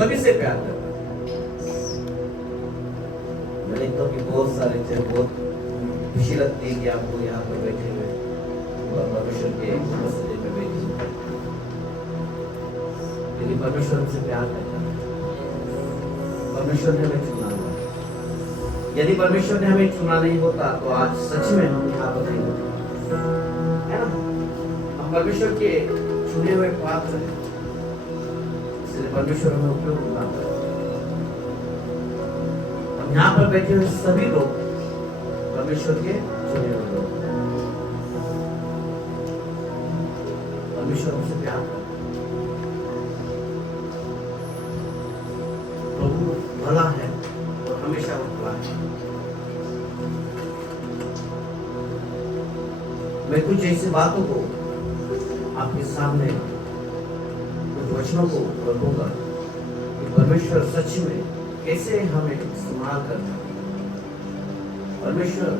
सभी से प्यार करता है। मैंने तो कि बहुत सारे थे, बहुत खुशी लगती है कि आपको यहाँ पर बैठे हुए और परमेश्वर के उपस्थिति में बैठे, लेकिन परमेश्वर हमसे प्यार करता है। परमेश्वर ने हमें चुना हुआ है। यदि परमेश्वर ने हमें चुना नहीं होता तो आज सच में हम यहाँ पर नहीं होते, है ना? हम परमेश्वर के चुने हुए पात्र हैं, इसलिए परमेश्वर हमें उपयोग करता है। हम यहाँ पर बैठे हुए सभी लोग परमेश्वर के चुने हुए लोग। परमेश्वर हमसे प्यार करता है। प्रभु भला है और हमेशा वो भला है। मैं कुछ ऐसी बातों को आपके सामने, कुछ वचनों को रखूंगा कि परमेश्वर सच में कैसे हमें इस्तेमाल करता है। परमेश्वर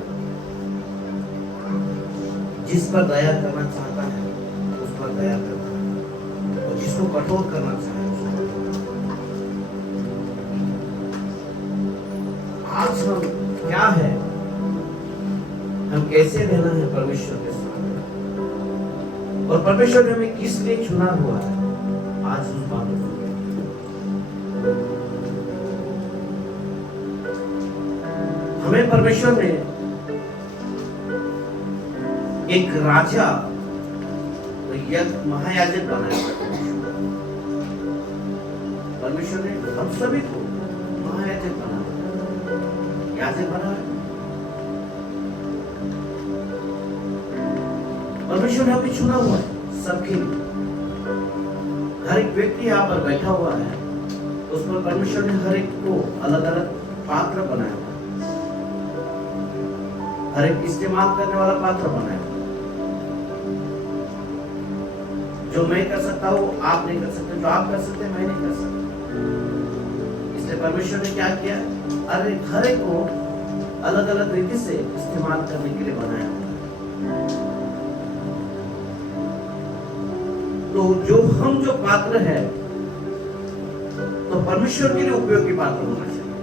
जिस पर दया करना चाहता है उस पर दया करता है, और जिसको कठोर करना चाहता है आज हम क्या है, हम कैसे रहना है परमेश्वर के साथ, और परमेश्वर ने हमें किस लिए चुना हुआ है, आज उस बातों को हमें परमेश्वर ने एक राजा, महायाजक बनाया। परमेश्वर ने हम सभी को महायाजक बनाया, याजक बनाया। परमेश्वर ने हमें चुना हुआ है सबके लिए। हर एक व्यक्ति यहाँ पर बैठा हुआ है, उस पर परमेश्वर ने हर एक को अलग अलग पात्र बनाया हुआ है, हर एक इस्तेमाल करने वाला पात्र बनाया। जो मैं कर सकता हूँ आप नहीं कर सकते, जो आप कर सकते मैं नहीं कर सकता। इसलिए परमेश्वर ने क्या किया, हर एक को अलग अलग रीति से इस्तेमाल करने के लिए बनाया। तो जो पात्र है, तो परमेश्वर के लिए उपयोगी पात्र होना चाहिए।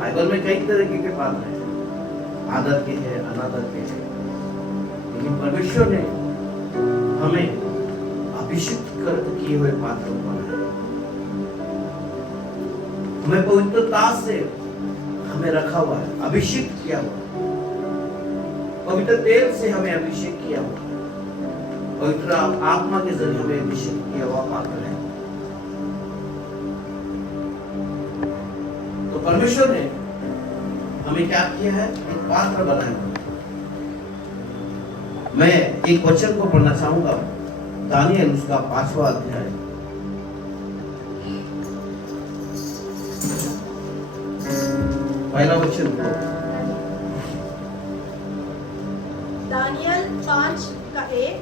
बाइबल में कई तरीके के पात्र हैं, आदर के हैं, अनादर के हैं, लेकिन परमेश्वर ने हमें अभिषिक्त किए हुए पात्र बनाए। हमें पवित्रता से हमें रखा हुआ है, अभिषेक किया हुआ है। पवित्र तेल से हमें अभिषेक किया हुआ है, पवित्र आत्मा के जरिए हमें अभिषेक किया हुआ पात्र है। तो परमेश्वर ने हमें क्या किया है, एक पात्र बनाया हुआ है। मैं एक वचन को पढ़ना चाहूंगा, दानियल उसका 5वां अध्याय, पहला वचन को। दानियल 5:1।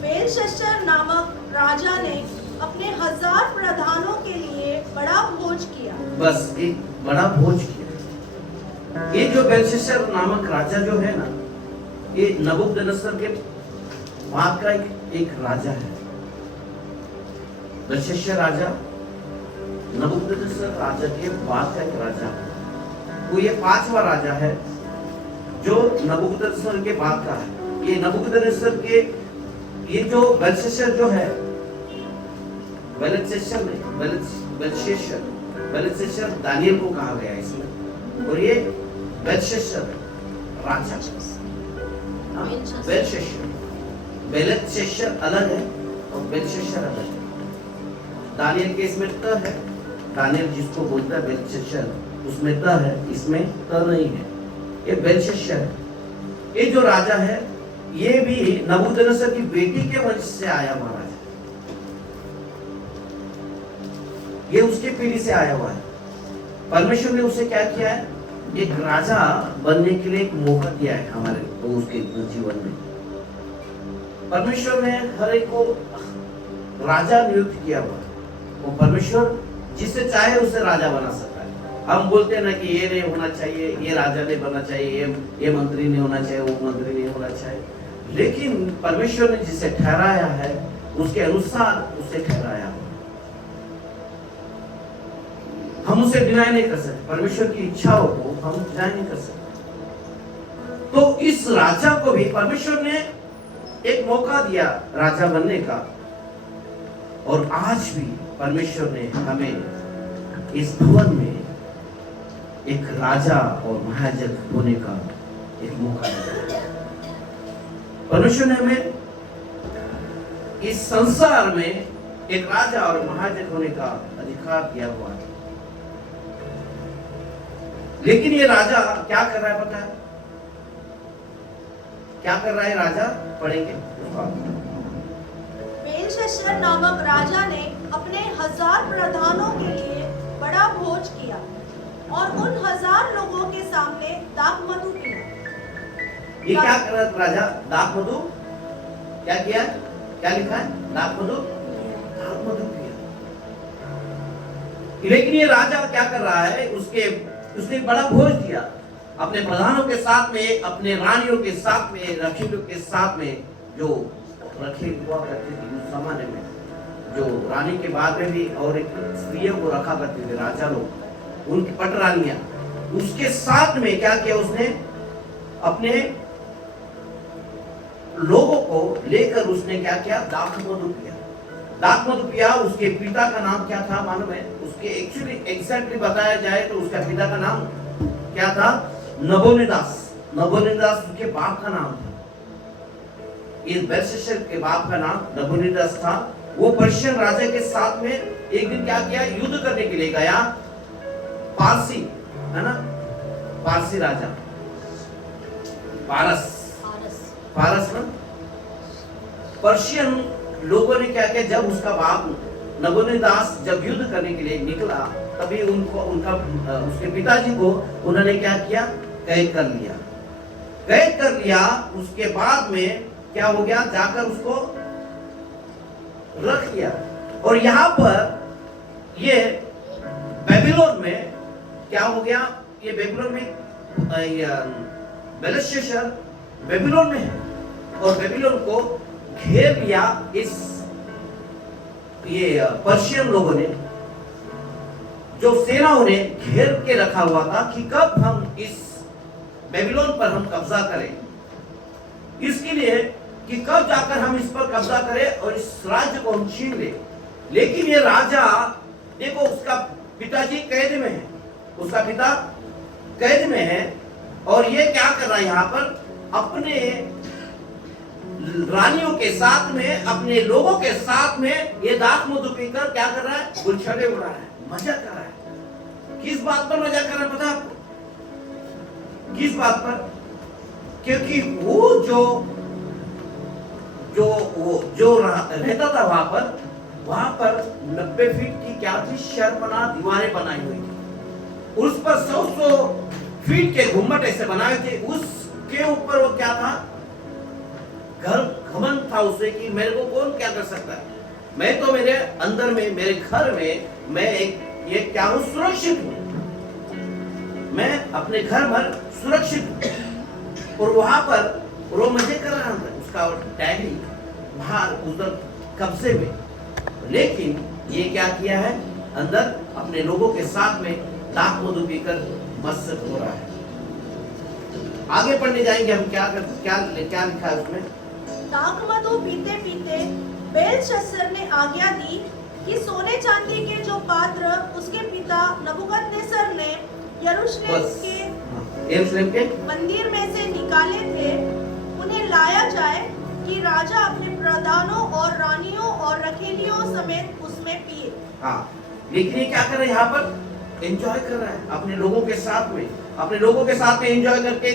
बेलशस्सर नामक राजा ने अपने 1000 प्रधानों के लिए बड़ा भोज किया। बस एक बड़ा भोज किया। ये जो बेलशस्सर नामक राजा जो है ना, ये नबूकदनेस्सर के बाद का एक राजा है। बेलशस्सर राजा नबूकदनेस्सर राजा के बाद का एक राजा है। वो ये 5वां राजा है जो नबूकदनेस्सर के बाद का है। ये नबूकदनेस्सर के, ये जो बेलशस्सर जो है, बेलशस्सर दानियल को कहा गया है इसमें, और ये बेलशस्सर राजा, बेलशस्सर अलग है और बेलशस्सर अलग है। दानियल के इसमें त है, दानियल जिसको बोलता है बेलशस्सर, उसमें त है, इसमें त नहीं है। ये बेलशस्सर है। ये जो राजा है, ये भी नबूकदनेस्सर की बेटी के वंश से आया हुआ राजा, ये उसके पीढ़ी से आया हुआ है। परमेश्वर ने उसे क्या किया है, एक राजा बनने के लिए एक मौका दिया है हमारे तो उसके जीवन में। परमेश्वर ने हर एक को राजा नियुक्त किया हुआ है। वो परमेश्वर जिसे चाहे उसे राजा बना सकता है। हम बोलते हैं ना कि ये नहीं होना चाहिए, ये राजा नहीं बनना चाहिए, ये मंत्री नहीं होना चाहिए, वो मंत्री नहीं होना चाहिए, लेकिन परमेश्वर ने जिसे ठहराया है उसके अनुसार उसे ठहराया। उसे डिनाई नहीं कर सकते, परमेश्वर की इच्छाओं को हम डिनाई नहीं कर सकते। तो इस राजा को भी परमेश्वर ने एक मौका दिया राजा बनने का, और आज भी परमेश्वर ने हमें इस भवन में एक राजा और महायाजक होने का एक मौका दिया। परमेश्वर ने हमें इस संसार में एक राजा और महायाजक होने का अधिकार दिया हुआ है। लेकिन ये राजा क्या कर रहा है पता है? क्या कर रहा है राजा? पढ़ेंगे। बेलशस्सर नामक राजा ने अपने 1000 प्रधानों के लिए बड़ा भोज किया और उन 1000 लोगों के सामने दाखमधु पिया। ये क्या कर रहा है राजा? दाखमधु क्या किया? क्या लिखा है? दाखमधु पिया। लेकिन ये राजा क्या कर रहा है? उसने बड़ा भोज दिया अपने प्रधानों के साथ में, अपने रानियों के साथ में, रखीलों के साथ में, जो रखी हुआ करती थी उस जमाने में, जो रानी के बाद में भी और एक स्त्रियों को रखा करते थे राजा लोग, उनकी पटरानियां, उसके साथ में क्या किया उसने? अपने लोगों को लेकर उसने क्या किया? दाखमधु पिया। दाखमधु पिया। उसके पिता का नाम क्या था मालूम है? उसके एग्जैक्टली बताया जाए तो उसका पिता का नाम क्या था? नबोनिदास। नबोनिदास उसके बाप का नाम था। इस बेलशस्सर के बाप का नाम नबोनिदास था। वो पर्शियन राजा के साथ में एक दिन क्या किया? युद्ध करने के लिए गया। पारसी है ना, पारसी राजा, पारस ना, पर्शियन लोगों ने क्या किया? जब उसका बाप नबोनिदास जब युद्ध करने के लिए निकला, तभी उसके पिताजी को उन्होंने क्या किया? कैद कर लिया। कैद कर लिया। उसके बाद में क्या हो गया? जाकर उसको रख लिया। और यहाँ पर ये बेबीलोन में क्या हो गया? ये बेबीलोन में बेलशस्सर बेबीलोन में है, और बेबीलोन को घेर लिया ये पर्शियन लोगों ने, जो सेनाओं ने घेर के रखा हुआ था कि कब हम इस बेबीलोन पर हम कब्जा करें, इसके लिए कि कब जाकर हम इस पर कब्जा करें और इस राज्य को हम छीन ले। लेकिन ये राजा देखो, उसका पिताजी कैद में है, उसका पिता कैद में है, और ये क्या कर रहा है? यहाँ पर अपने रानियों के साथ में, अपने लोगों के साथ में ये दाखमधु पीकर क्या कर रहा है? गुलछड़े उड़ा रहा है, मजा कर रहा है। किस बात पर मजा कर रहा है पता है आपको? किस बात पर? क्योंकि वो जो रहता था वहां पर 90 फीट की क्या थी? शर्मना दीवारें बनाई हुई थी। उस पर 100 फीट के घुम्मट ऐसे बनाए थे। उसके ऊपर वो क्या था? घमंड था उसे कि मेरे को कौन क्या कर सकता है। मैं तो मेरे अंदर में, मेरे घर में मैं ये क्या हूं? सुरक्षित हूं। मैं अपने घर भर सुरक्षित हूं। और वहां पर वो मजे कर रहा था, उसका डैडी बाहर उधर कब्जे में। लेकिन ये क्या किया है? अंदर अपने लोगों के साथ में दाखमधु पीकर मस्त हो रहा है। आगे पढ़ने जाएंगे हम। क्या लिखा है उसमें? दाखमधु पीते पीते बेलशस्सर ने आज्ञा दी कि सोने चांदी के जो पात्र उसके पिता नबूकदनेस्सर ने यरूशलेम के मंदिर में से निकाले थे, उन्हें लाया जाए कि राजा अपने प्रधानों और रानियों और रखेलियों समेत उसमें पिए। हाँ, लेकिन ये क्या कर रहा है? यहाँ पर एंजॉय कर रहा है अपने लोगों के साथ में, अपने लोगों के साथ में एंजॉय करके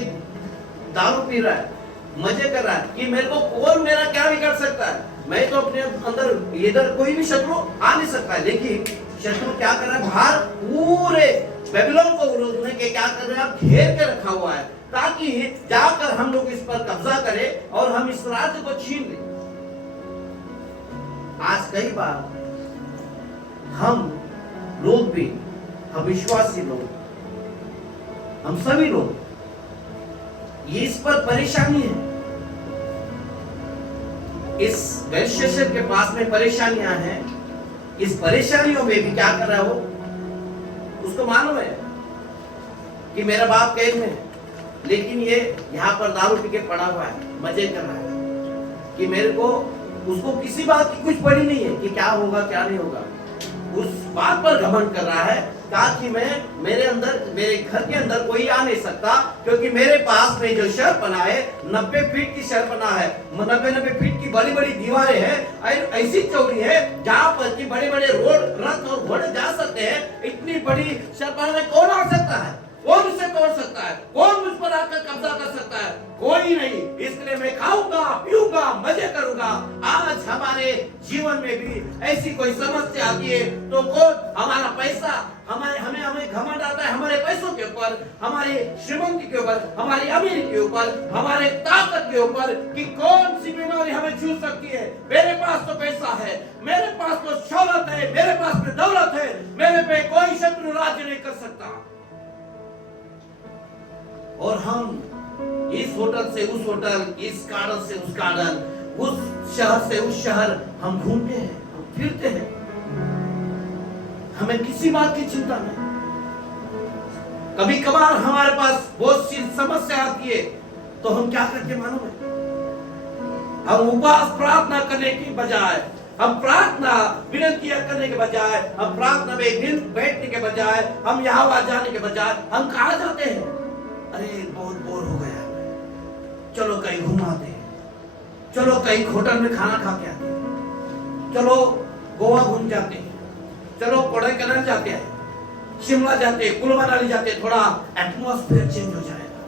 दारू पी रहा है, मजे कर रहा है कि मेरे को कौन मेरा क्या बिगाड़ सकता है। मैं तो अपने अंदर इधर कोई भी शत्रु आ नहीं सकता है। लेकिन शत्रु क्या कर रहा है? बाहर पूरे बेबीलोन को रोकने के क्या कर रहे हैं? घेर के रखा हुआ है, ताकि जाकर हम लोग इस पर कब्जा करें और हम इस राज्य को छीन लें। आज कई बार हम लोग भी, हम विश्वासी लोग, हम सभी लोग ये इस पर परेशानी है। इस बेलशस्सर के पास में परेशानियां हैं। इस परेशानियों में भी क्या कर रहा है? उसको मालूम है कि मेरा बाप कैद में है, लेकिन ये यहाँ पर दारू पी के पड़ा हुआ है, मजे कर रहा है कि मेरे को, उसको किसी बात की कुछ पड़ी नहीं है कि क्या होगा क्या नहीं होगा। उस बात पर घमंड कर रहा है ताकि मेरे घर के अंदर कोई आ नहीं सकता, क्योंकि मेरे पास में जो शहर बना है 90 फीट की शहर बना है, 90 फीट की बड़ी बड़ी दीवारें हैं, ऐसी चौड़ी है जहाँ पर की बड़े बड़े रोड, रथ और घोड़े जा सकते हैं। इतनी बड़ी शहर बना में कौन आ सकता है? कौन उसे तोड़ सकता है? कौन मुझ पर आकर कब्जा कर सकता है? कोई नहीं। इसलिए मैं खाऊंगा, पीऊंगा, मजे करूंगा। आज हमारे जीवन में भी ऐसी कोई समस्या आती है तो कौन? हमारा पैसा, हमें घमंड आता है हमारे पैसों के ऊपर, हमारी श्रीमंती के ऊपर, हमारी अमीरी के ऊपर, हमारे ताकत के ऊपर, कि कौन सी बीमारी हमें छू सकती है। मेरे पास तो पैसा है, मेरे पास तो शौहरत है, मेरे पास में दौलत है, मेरे पे कोई शत्रु राज्य नहीं कर सकता। और हम इस होटल से उस होटल, इस गार्डन से उस गार्डन, उस शहर से उस शहर हम घूमते हैं, हम फिरते हैं, हमें किसी बात की चिंता नहीं। कभी कभार हमारे पास बहुत सी समस्या आती है तो हम क्या करते मालूम है? हम उपवास प्रार्थना करने की बजाय, हम प्रार्थना विनतियां करने के बजाय, हम प्रार्थना में एक दिन बैठने के बजाय, हम यहाँ वहां जाने के बजाय हम कहाँ जाते हैं? अरे बहुत बोर हो गया, चलो कहीं घुमाते हैं, चलो कहीं होटल में खाना खा के आते हैं, चलो गोवा घूम जाते हैं, चलो कोडाईकनाल जाते हैं, शिमला जाते हैं, कुल्लू मनाली जाते हैं, थोड़ा एटमॉस्फेयर चेंज हो जाएगा।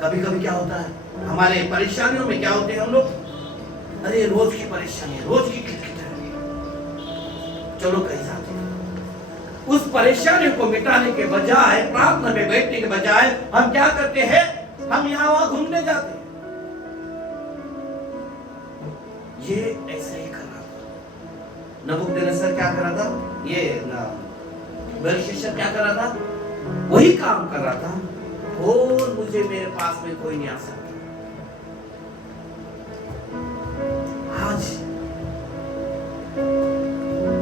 कभी कभी क्या होता है हमारे परेशानियों में, क्या होते हैं हम लोग? अरे रोज की परेशानी, रोज की किटकिट है, चलो कहीं जाते हैं। उस परेशानी को मिटाने के बजाय, प्रार्थना में बैठने के बजाय हम क्या करते हैं? हम यहाँ वहां घूमने जाते हैं। ये ऐसा ही कर रहा था नबूकदनेस्सर, क्या कर रहा था? ये बेलशस्सर क्या कर रहा था? वही काम कर रहा था। और मुझे, मेरे पास में कोई नहीं आ सकता। आज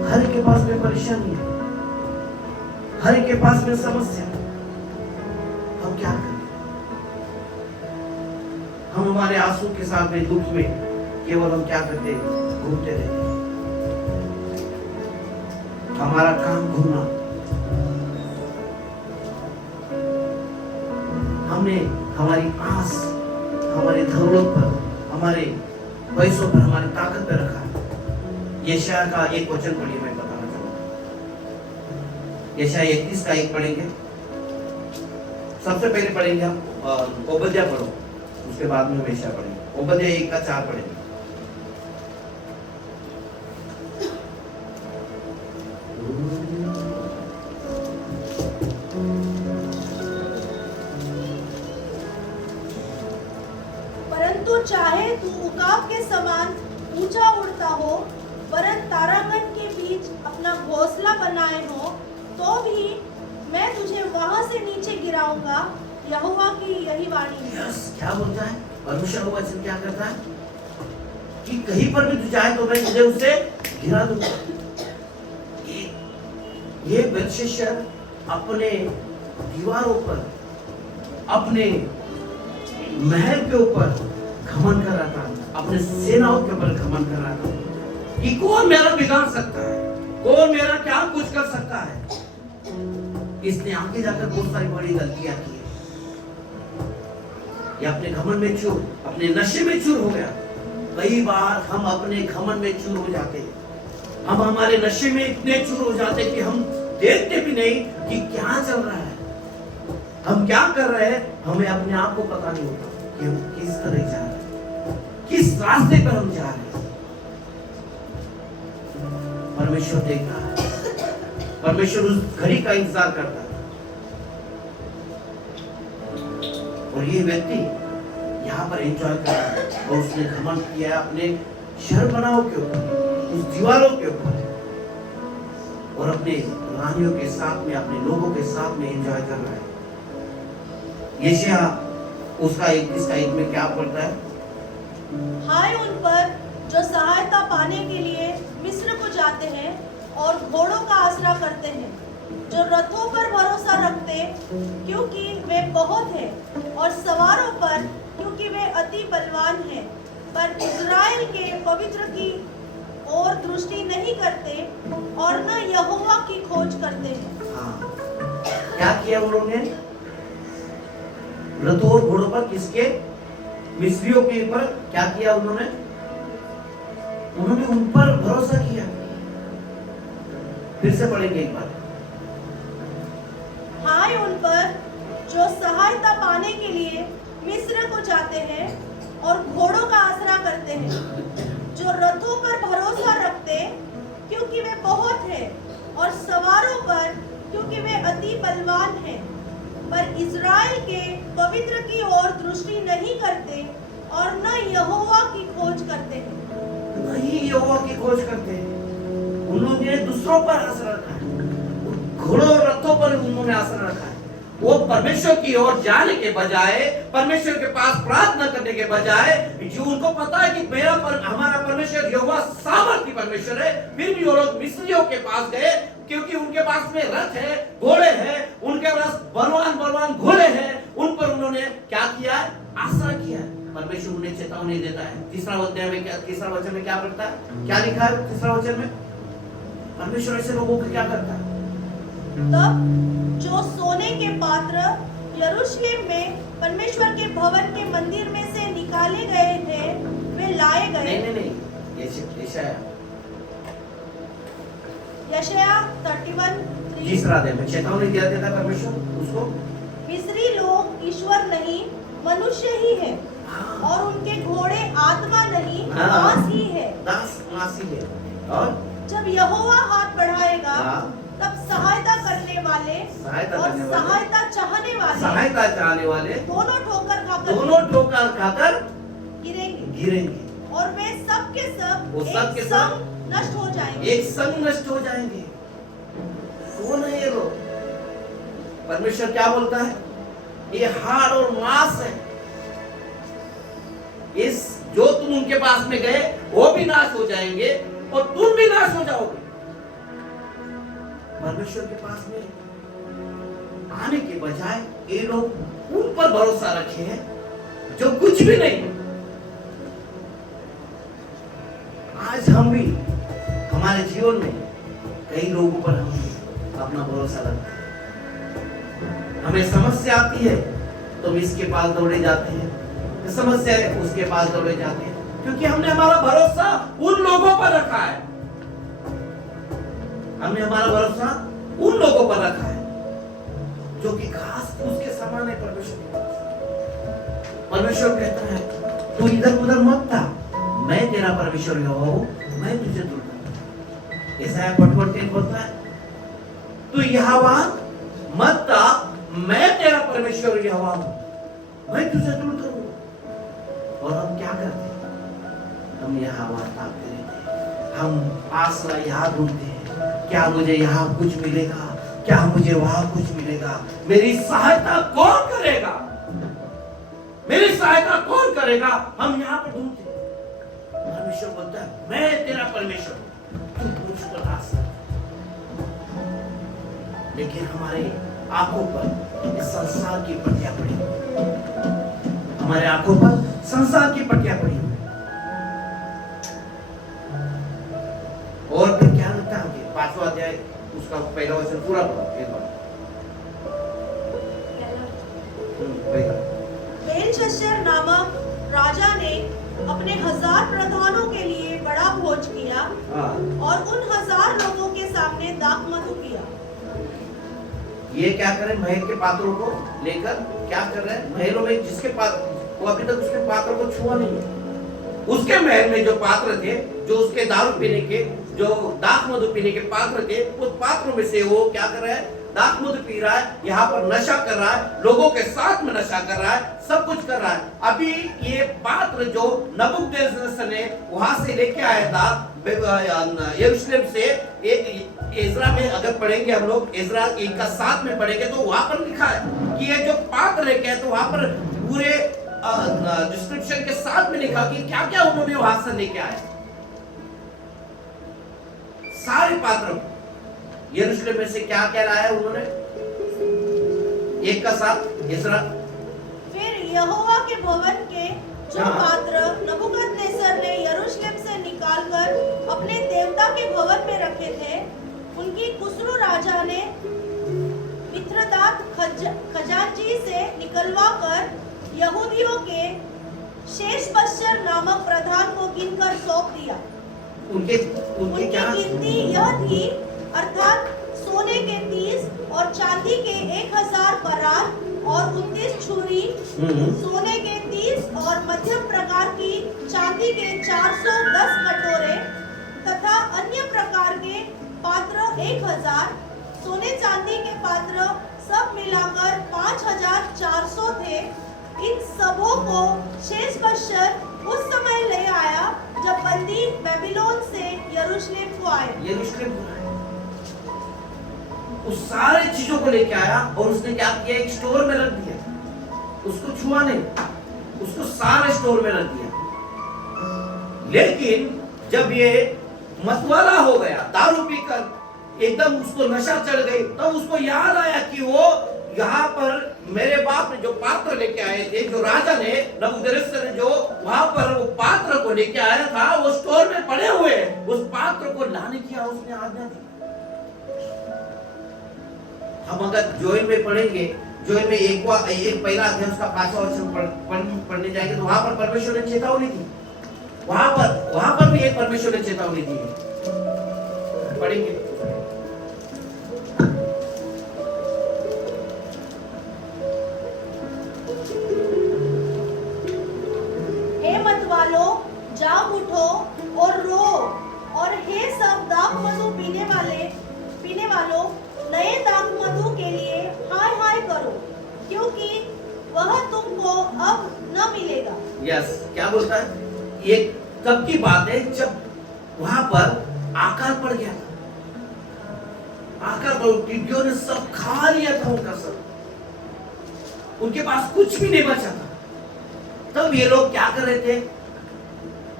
हर के पास में परेशानी है, हर के पास में समस्या। हम क्या करें? हम हमारे आंसू के साथ में, दुख में केवल हम क्या करते हैं? घूमते रहते हैं। हमारा काम घूमना। हमने हमारी आस हमारे दौलत पर, हमारे पैसों पर, हमारी ताकत पर रखा। यशाया का एक वचन पढ़िए, मैं बताना चाहूंगा। यशाया 31 का 1 पढ़ेंगे। सबसे पहले पढ़ेंगे हम ओबद्याह पढ़ो, उसके बाद में हम यशाया पढ़ेंगे। ओबद्याह 1 का 4 पढ़ेंगे। परंतु चाहे तू उकाब के समान ऊंचा उड़ता हो, वरन तारागण के बीच अपना घोंसला बनाए हो, तो भी मैं तुझे वहां से नीचे गिराऊंगा। यहोवा की यही वाणी है। क्या बोलता है परमेश्वर? वचन क्या करता है कि कहीं पर भी तू जाए तो मैं तुझे उससे गिरा दूंगा। ये बेलशस्सर अपने दीवारों पर, अपने महल के ऊपर घमंड कर रहा था, अपने सेनाओं के ऊपर घमंड कर रहा था कि कौन मेरा बिगाड़ सकता है, कौन मेरा क्या कुछ कर सकता है। इसने आगे जाकर बहुत सारी बड़ी गलतियां की है। ये अपने घमंड में चूर, अपने नशे में चूर हो गया। कई बार हम अपने घमंड में चूर हो जाते हैं, हम हमारे नशे में इतने चूर हो जाते हैं कि हम देखते भी नहीं कि क्या चल रहा है, हम क्या कर रहे हैं, हमें अपने आप को पता नहीं होता कि हम किस तरह जा रहे हैं, किस रास्ते पर हम जा रहे हैं। परमेश्वर देखता है, परमेश्वर उस घड़ी का इंतजार करता है। और ये व्यक्ति यहाँ पर एंजॉय कर रहा है और उसने घमंड किया है अपने शहर बनाओ के ऊपर, उस दीवारों के ऊपर, और अपने रानियों के साथ में, अपने लोगों के साथ में एंजॉय कर रहा है। यशाया उसका 21 का 1 में क्या पढ़ता है? हाय उन पर जो सहायता पाने के लिए मिस्र को जाते हैं और घोड़ों का आसरा करते हैं, जो रथों पर भरोसा रखते क्योंकि वे बहुत हैं, और सवारों पर क्योंकि वे अति बलवान हैं, पर इज़राइल के पवित्र की ओर दृष्टि नहीं करते और न यहोवा की खोज करते हैं। हाँ, क्या किया उन्होंने? रथों और घोड़ों पर, किसके? मिस्रियों के ऊपर क्या किया उन्होंने? उन्होंने उन पर भरोसा किया। फिर से पढ़ेंगे एक बार। हाय उन पर जो सहायता पाने के लिए मिस्र को जाते हैं और घोड़ों का आसरा करते हैं, जो रथों पर भरोसा रखते क्योंकि वे बहुत हैं, और सवारों पर क्योंकि वे अति बलवान हैं, पर इज़राइल के पवित्र की ओर दृष्टि नहीं करते और न यहोवा की खोज करते हैं। नहीं यहोवा की खोज करते हैं। उन्होंने दूसरों पर आसरा रखा है, घोड़ों और रथों पर उन्होंने आसरा रखा है। वो परमेश्वर की ओर जाने के बजाय, परमेश्वर के पास प्रार्थना करने के बजाय, जो उनको पता है कि हमारा परमेश्वर यहोवा सामर्थी परमेश्वर है, फिर भी वो लोग मिस्रियों के पास गए, क्योंकि उनके पास में रथ है, घोड़े हैं, उनके पास बलवान घोड़े हैं। उन पर उन्होंने क्या किया? आसरा किया। परमेश्वर उन्हें चेतावनी देता है। तीसरा वचन में क्या करता है? क्या लिखा है तीसरा वचन में? परमेश्वर ऐसे लोगों को क्या करता है? तब जो सोने के पात्र यरूशलेम में परमेश्वर के भवन के मंदिर में से निकाले गए थे, वे लाए गए। नहीं, यशायाह 31:3। तीसरा अध्याय में चेतावनी दिया देता परमेश्वर उसको। मिस्री लोग ईश्वर नहीं मनुष्य ही है, हाँ। और उनके घोड़े आत्मा नहीं हाँ। दास ही है। दास ही है। और जब यहोवा हाथ बढ़ाएगा, हाँ। तब सहायता करने वाले और सहायता चाहने वाले दोनों ठोकर खाकर गिरेंगे, और वे सब के सब एक संग नष्ट हो जाएंगे। कौन है ये लोग? परमेश्वर क्या बोलता है? ये हाड़ और मांस है। इस जो तुम उनके पास में गए वो भी नाश हो जाएंगे और तुम भी नाश हो जाओगे। परमेश्वर के पास में आने के बजाय ये लोग उन पर भरोसा रखे हैं जो कुछ भी नहीं। आज हम भी हमारे जीवन में कई लोगों पर हम अपना भरोसा रखते हैं। हमें समस्या आती है तो हम इसके पास दौड़े जाते हैं, समस्या है उसके पास दौड़े जाते हैं, क्योंकि हमने हमारा भरोसा उन लोगों पर रखा है। हमने हमारा भरोसा उन लोगों पर रखा है जो कि घास फूस के समान है। परमेश्वर कहता है तू इधर उधर मत था, मैं तेरा परमेश्वर यहोवा हूं, मैं तुझे दूर करूंगा। यशायाह 41:3 बोलता है तू यहोवा मत था, मैं तेरा परमेश्वर यहोवा हूं, मैं तुझे दूर करूंगा। और हम क्या करते हैं? हम यहोवा ताकते रहते हैं, हम आसरा यहाँ ढूंढते हैं, क्या मुझे यहाँ कुछ मिलेगा, क्या मुझे वहां कुछ मिलेगा, मेरी सहायता कौन करेगा, मेरी सहायता कौन करेगा, हम यहाँ पर ढूंढते हैं। परमेश्वर बोलता है मैं तेरा परमेश्वर हूं, तू मुझ पर आस रख। लेकिन हमारे आंखों पर इस संसार की पट्टियां पड़ी, हमारे आंखों पर संसार की पट्टियां पड़ी। और फिर क्या लगता है? 5वां अध्याय उसका पहला वचन पूरा पढ़ो एक बार। बेलशस्सर नामक राजा ने अपने 1000 प्रधानों के लिए बड़ा भोज किया और उन 1000 लोगों के सामने दाखमधु किया। ये क्या करें? महल के पात्रों को लेकर क्या कर रहे हैं? महलों में जिसके पात्र, वो अभी तक उसके पात्र को छुआ नहीं है। उसके महल में जो पात्र थे, जो उसके दारू पीने के, जो दाखमधु पीने के पात्र थे, उस पात्रों में से वो क्या कर रहा है? दाखमधु पी रहा है, यहाँ पर नशा कर रहा है, लोगों के साथ में नशा कर रहा है, सब कुछ कर रहा है। अभी ये पात्र जो नबूकदनेस्सर ने वहां से लेके आया था यरूशलेम से, एक इज़रा में अगर पढ़ेंगे हम लोग, इज़रा 1:7 में पढ़ेंगे तो वहां पर लिखा है कि ये जो पात्र लेके आए, तो वहां पर पूरे डिस्क्रिप्शन के साथ में लिखा कि क्या क्या उन्होंने वहां से लेके आए, सारे पात्र यरूशलेम में से क्या क्या लाया उन्होंने? एक का साथ इसरा। फिर यहोवा के भवन के जो हाँ। पात्र नबूकदनेस्सर ने यरूशलेम से निकालकर अपने देवता के भवन में रखे थे, उनकी कुस्रू राजा ने मित्रदात खजांची से निकलवा कर यहूदियों के शेषबशर नामक प्रधान को गिनकर सौंप दिया। उनकी उनकी क्या? गिनती यह थी, अर्थात सोने के 30 और चांदी के 1000 परात और 29 छुरी, सोने के 30 और मध्यम प्रकार की चांदी के 410 कटोरे तथा अन्य प्रकार के पात्र 1000, सोने चांदी के पात्र सब मिलाकर 5400 थे। इन सबों को शेषबशर उस समय ले आया जब बंदी बेबीलोन से यरूशलेम को आए। यरूशलेम को आया, उस सारे चीजों को लेके आया और उसने क्या किया? एक स्टोर में रख दिया, उसको छुआ नहीं, उसको सारे स्टोर में रख दिया। लेकिन जब ये मतवाला हो गया, दारू पीकर एकदम उसको नशा चढ़ गई, तब उसको याद आया कि वो यहाँ पर मेरे बाप ने जो पात्र लेके आए थे, जो राजा ने नबूकदनेस्सर ने जो वहां पर वो पात्र को लेके आया था, वो स्टोर में पड़े हुए, उस पात्र को लाने की उसने आज्ञा दी। हम अगर जोएल में पढ़ेंगे, जोएल में एक पहला अध्याय उसका 5वां वचन पढ़ने जाएंगे तो वहां पर परमेश्वर ने चेतावनी दी। वहां पर भी एक परमेश्वर ने चेतावनी दी है, पढ़ेंगे। जाग उठो और रो, और हे सब दाखमधु पीने वालों, नए दाखमधु के लिए हाय हाय करो, क्योंकि वह तुमको अब न मिलेगा। यस, क्या बोलता है? ये कब की बात है? जब वहां पर आकाल पड़ गया था, आकाल पर टिड्डियों ने सब खा लिया था उनका सब, उनके पास कुछ भी नहीं बचा था। तब ये लोग क्या कर रहे थे?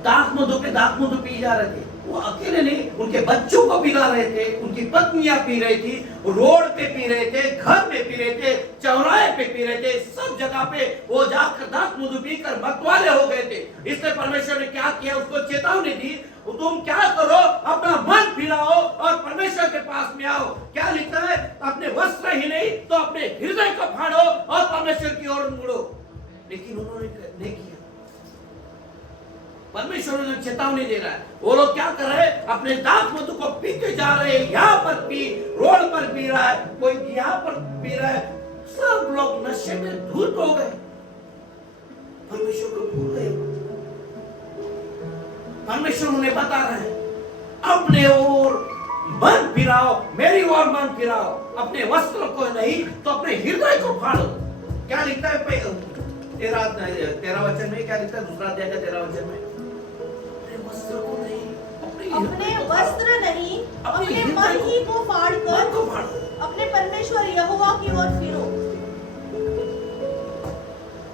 दाखमधु पे दाखमधु पी जा रहे थे। वो अकेले नहीं, उनके बच्चों को पिला रहे थे, उनकी पत्नियां पी रही थी, रोड पे पी रहे थे, घर पे पी रहे थे, चौराहे पे पी रहे थे, सब जगह पे वो जाकर दाखमधु पीकर मतवाले हो गए थे। इसलिए परमेश्वर ने क्या किया? उसको चेतावनी दी, तुम क्या करो? अपना मन फिराओ और परमेश्वर के पास में आओ। क्या लिखा है? अपने वस्त्र ही नहीं तो अपने हृदय को फाड़ो और परमेश्वर की ओर मुड़ो। लेकिन उन्होंने नहीं किया। परमेश्वर ने चेतावनी दे रहा है। वो लोग क्या कर रहे हैं? अपने दाखमधु को पीते जा रहे हैं। यहाँ पर पी, रोड पर पी रहा है, कोई यहाँ पर पी रहा है, सब लोग नशे में धुत हो गए, परमेश्वर को भूल गए। परमेश्वर उन्हें बता रहे हैं, अपने ओर मन फिराओ, मेरी ओर मन फिराओ, अपने वस्त्र को नहीं तो अपने हृदय को फाड़ो। क्या लिखता है 13 वचन में? क्या लिखता है? दूसरा अध्याय का 13 वचन में, अपने वस्त्र नहीं, अपने मन ही को फाड़कर अपने परमेश्वर यहोवा की ओर फिरो।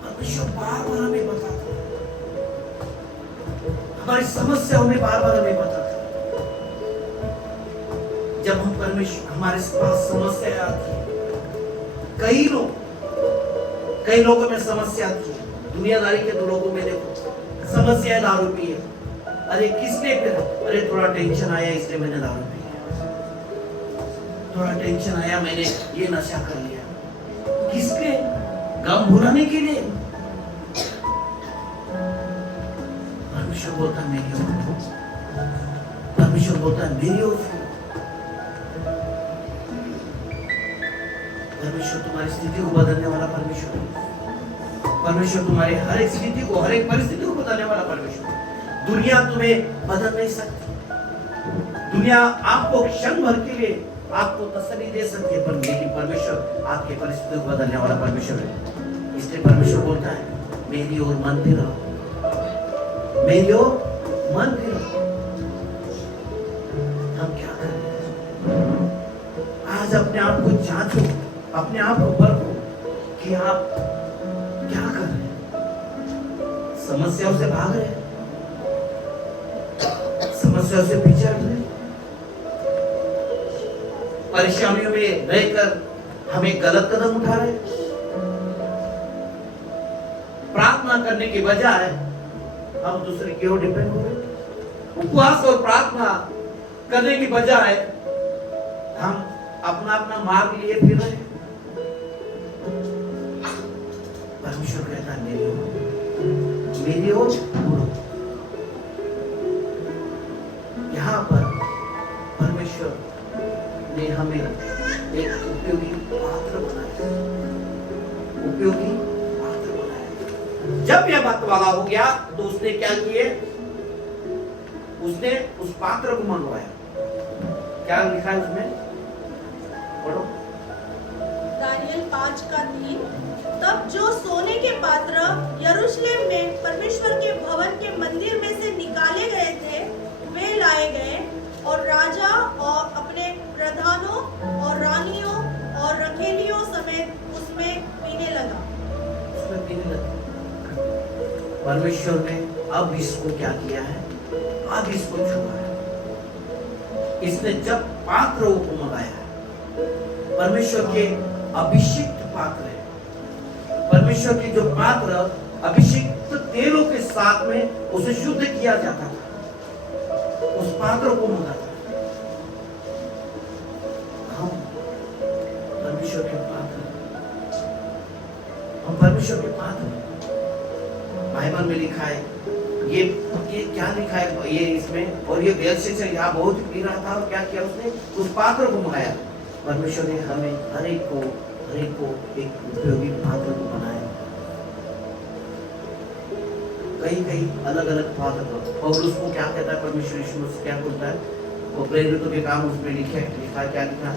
परमेश्वर बार-बार हमें बताता है, हमारी समस्याओं में बार-बार हमें बताता है। जब हम परमेश्वर, हमारे पास समस्या आती है, कई लोगों में समस्या आती है। दुनियादारी के तो लोगों में देखो समस्या है, दारू पी है। अरे किसने फिर? अरे थोड़ा टेंशन आया इसलिए मैंने दारू पी लिया, थोड़ा टेंशन आया मैंने ये नशा कर लिया। किसके? गम भुलाने के लिए। परमेश्वर बोलता है मेरी ओर, परमेश्वर बोलता है मेरी ओर। परमेश्वर तुम्हारी स्थिति को बदलने वाला परमेश्वर है। परमेश्वर तुम्हारे हर एक स्थिति को, हर एक परिस्थिति को बदलने वाला परमेश्वर है। दुनिया तुम्हें बदल नहीं सकती। दुनिया आपको क्षण भर के लिए आपको तसल्ली दे सकती है, पर लेकिन परमेश्वर आपके परिस्थिति को बदलने वाला परमेश्वर है। इसलिए परमेश्वर बोलता है मेरी ओर मन फिराओ, मेरी ओर मन फिराओ। हम क्या करें? आज अपने आप को जांचो, अपने आप को परखो कि आप क्या कर रहे हैं। समस्याओं से भाग रहे हैं, समस्याओं से पीछे हट रहे, परेशानियों में रहकर हमें गलत कदम उठा रहे हैं। प्रार्थना करने के बजाय हम दूसरे की ओर डिपेंड हो रहे हैं। उपवास और प्रार्थना करने की बजाय हम अपना अपना मार्ग लिए फिर रहे हैं। परमेश्वर कहता है मेरी ओर मुड़ो। यहाँ पर परमेश्वर ने हमें एक उपयोगी पात्र बनाया, उपयोगी पात्र बनाया। जब यह बंटवारा हो गया तो उसने क्या किए? उसने उस पात्र को मंगवाया। क्या लिखा है उसमें? पढ़ो। दानियल 5:3। तब जो सोने के पात्र यरूशलेम में परमेश्वर के भवन के मंदिर में से निकाले गए थे वे लाए गए और राजा और अपने प्रधानों और रानियों और रखेलियों समेत उसमें पीने लगा। परमेश्वर ने अब इसको क्या किया है? अब इसको छुआ है। इसने जब पात्र को मंगाया है, परमेश्वर के अभिषिक्त पात्र है। परमेश्वर के जो पात्र अभिषिक्त तेलों के साथ में उसे शुद्ध किया जाता था, उस पात्र को मंगाता। हम परमेश्वर के पात्र, हम परमेश्वर के पात्र। बाइबल में लिखा है, ये क्या लिखा है ये इसमें, और ये बेलशस्सर से यहाँ बहुत पी रहा था और क्या किया उसने? उस पात्र को मंगाया। परमेश्वर ने हमें हर एक को एक उपयोगी पात्र को बनाया। कई अलग अलग पात्र। और उसको क्या कहता है परमेश्वर? यीशु से क्या बोलता है? वो प्रेरितों के काम उसमें लिखा क्या लिखा?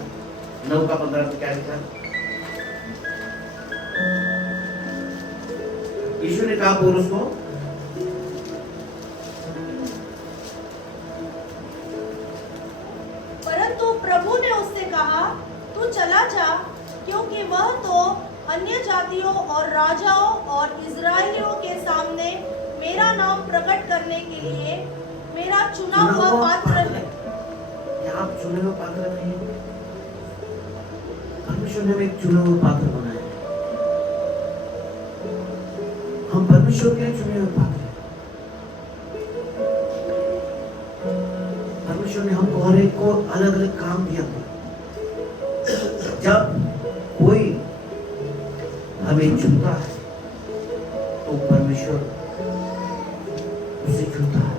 9:15 में क्या लिखा? यीशु ने कहा पौलुस को, परंतु प्रभु ने उससे कहा तू चला जा, क्योंकि वह तो अन्य जातियों और राजाओं और इजरायलियों के सामने मेरा नाम प्रकट करने के लिए मेरा चुना हुआ पात्र है। क्या आप चुने हुए पात्र नहीं हैं? परमेश्वर ने एक चुने हुए पात्र बनाया। हम परमेश्वर के लिए चुने हुए पात्र हैं। परमेश्वर ने हमको हर एक को अलग अलग काम दिया। जब कोई हमें चुनता है तो परमेश्वर उसे चुनता है।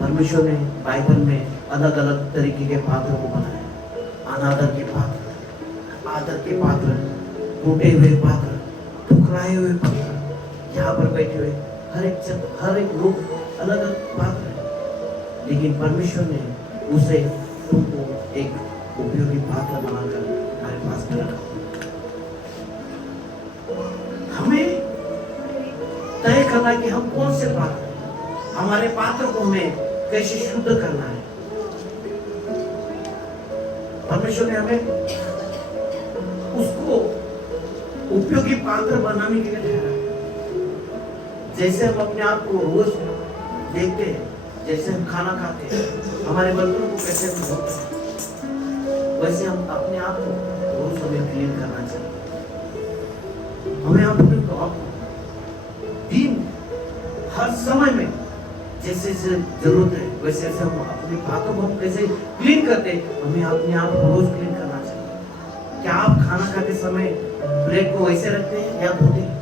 परमेश्वर ने बाइबल में अलग अलग तरीके के पात्रों को बनाया। अनादर के पात्र, आदर के पात्र, टूटे हुए पात्र, ठुकराए हुए पात्र, यहाँ पर बैठे हुए हर एक लोग अलग अलग पात्र है। लेकिन परमेश्वर ने उसे तुमको एक उपयोगी पात्र बनाकर हमारे पास रखा। हमें तय करना कि हम कौन से पात्र हैं, हमारे पात्र को हमें कैसे शुद्ध करना है। परमेश्वर ने हमें उसको उपयोगी पात्र बनाने के लिए ठहराया। जैसे हम अपने आप को रोज देखते हैं, जैसे हम खाना खाते हैं, हमारे बर्तनों को कैसे हम धोते हैं, वैसे हम अपने आप को रोज हमें क्लीन करना चाहिए। हमें अपने दिन हर समय में जैसे जरूरत है वैसे हम अपने हाथों को कैसे क्लीन करते हैं, हमें अपने आप को रोज क्लीन करना चाहिए। क्या आप खाना खाते समय प्लेट को वैसे रखते हैं या धोते हैं?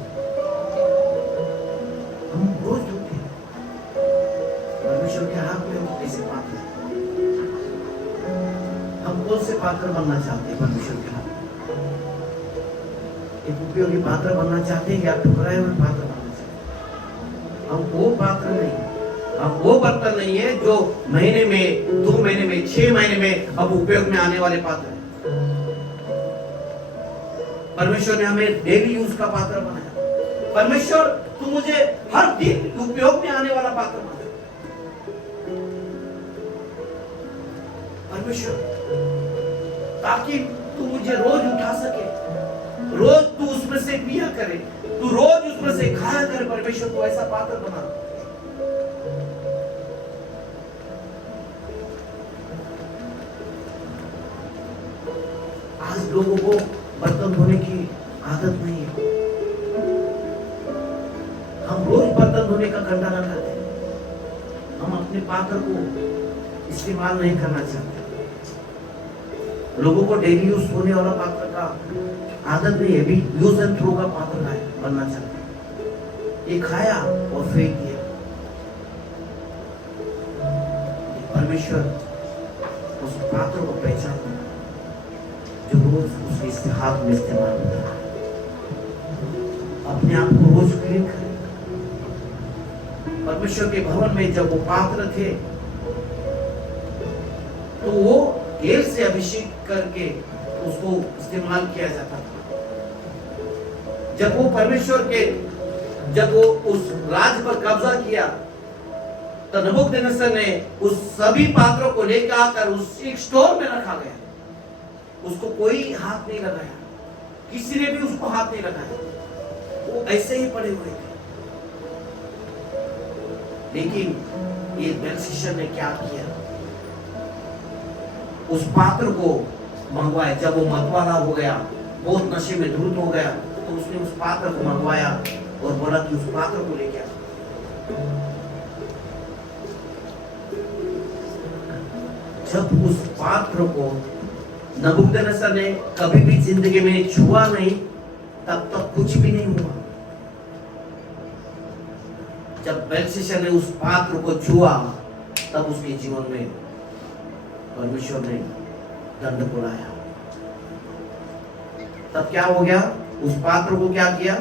हम रोज धोते हैं। परमेश्वर के हाथ में हम कैसे पात्र हैं? हम कौन से पात्र बनना चाहते हैं परमेश्वर के हाथ? एक उपयोगी पात्र बनना चाहते हैं या ठुकराए हुए पात्र बनना चाहते हैं? हम वो पात्र नहीं, हम वो बर्तन नहीं है जो महीने में, 2 महीने में, 6 महीने में अब उपयोग में आने वाले पात्र हैं। परमेश्वर ने हमें डेली यूज का पात्र बनाया। परमेश्वर तू मुझे हर दिन उपयोग में आने वाला पात्र बना। परमेश्वर ताकि तू मुझे रोज उठा सके, रोज तू उसमें से पिया करे, तू रोज उसमें से खाया करे। परमेश्वर को ऐसा पात्र बना। आज लोगों को बर्तन धोने की आदत नहीं है। हम रोज बर्तन धोने का घंटा न करते, हम अपने पात्र को इस्तेमाल नहीं करना चाहते। लोगों को डेली यूज होने वाला पात्र का आदत नहीं है, भी यूज एंड थ्रो का पात्र बनना चाहते हैं। ये खाया और फेंक दिया। परमेश्वर उस पात्र को पहचान जो रोज उसके हाथ में इस्तेमाल होता है। अपने आप को रोज क्लीन करें। परमेश्वर के भवन में जब वो पात्र थे तो वो तेल से अभिषेक करके उसको इस्तेमाल किया जाता था। जब वो परमेश्वर के जब वो उस राज पर कब्जा किया तो नबूकदनेस्सर ने उस सभी पात्रों को लेकर आकर उस एक स्टोर में रखा गया। उसको कोई हाथ नहीं लगाया, किसी ने भी उसको हाथ नहीं लगाया, वो ऐसे ही पड़े हुए थे। लेकिन ये बेलशस्सर ने क्या किया, उस पात्र को मंगवाया। जब वो मतवाला हो गया, बहुत नशे में धुत हो गया, तो उसने उस पात्र को मंगवाया और बोला कि उस पात्र को लेके आ। जब उस पात्र को नबूकदनेस्सर ने कभी भी जिंदगी में छुआ नहीं, तब तक कुछ भी नहीं हुआ। जब बेलशस्सर ने उस पात्र को छुआ, तब उसके जीवन में परमेश्वर ने दंड बुलाया। तब क्या हो गया, उस पात्र को क्या किया,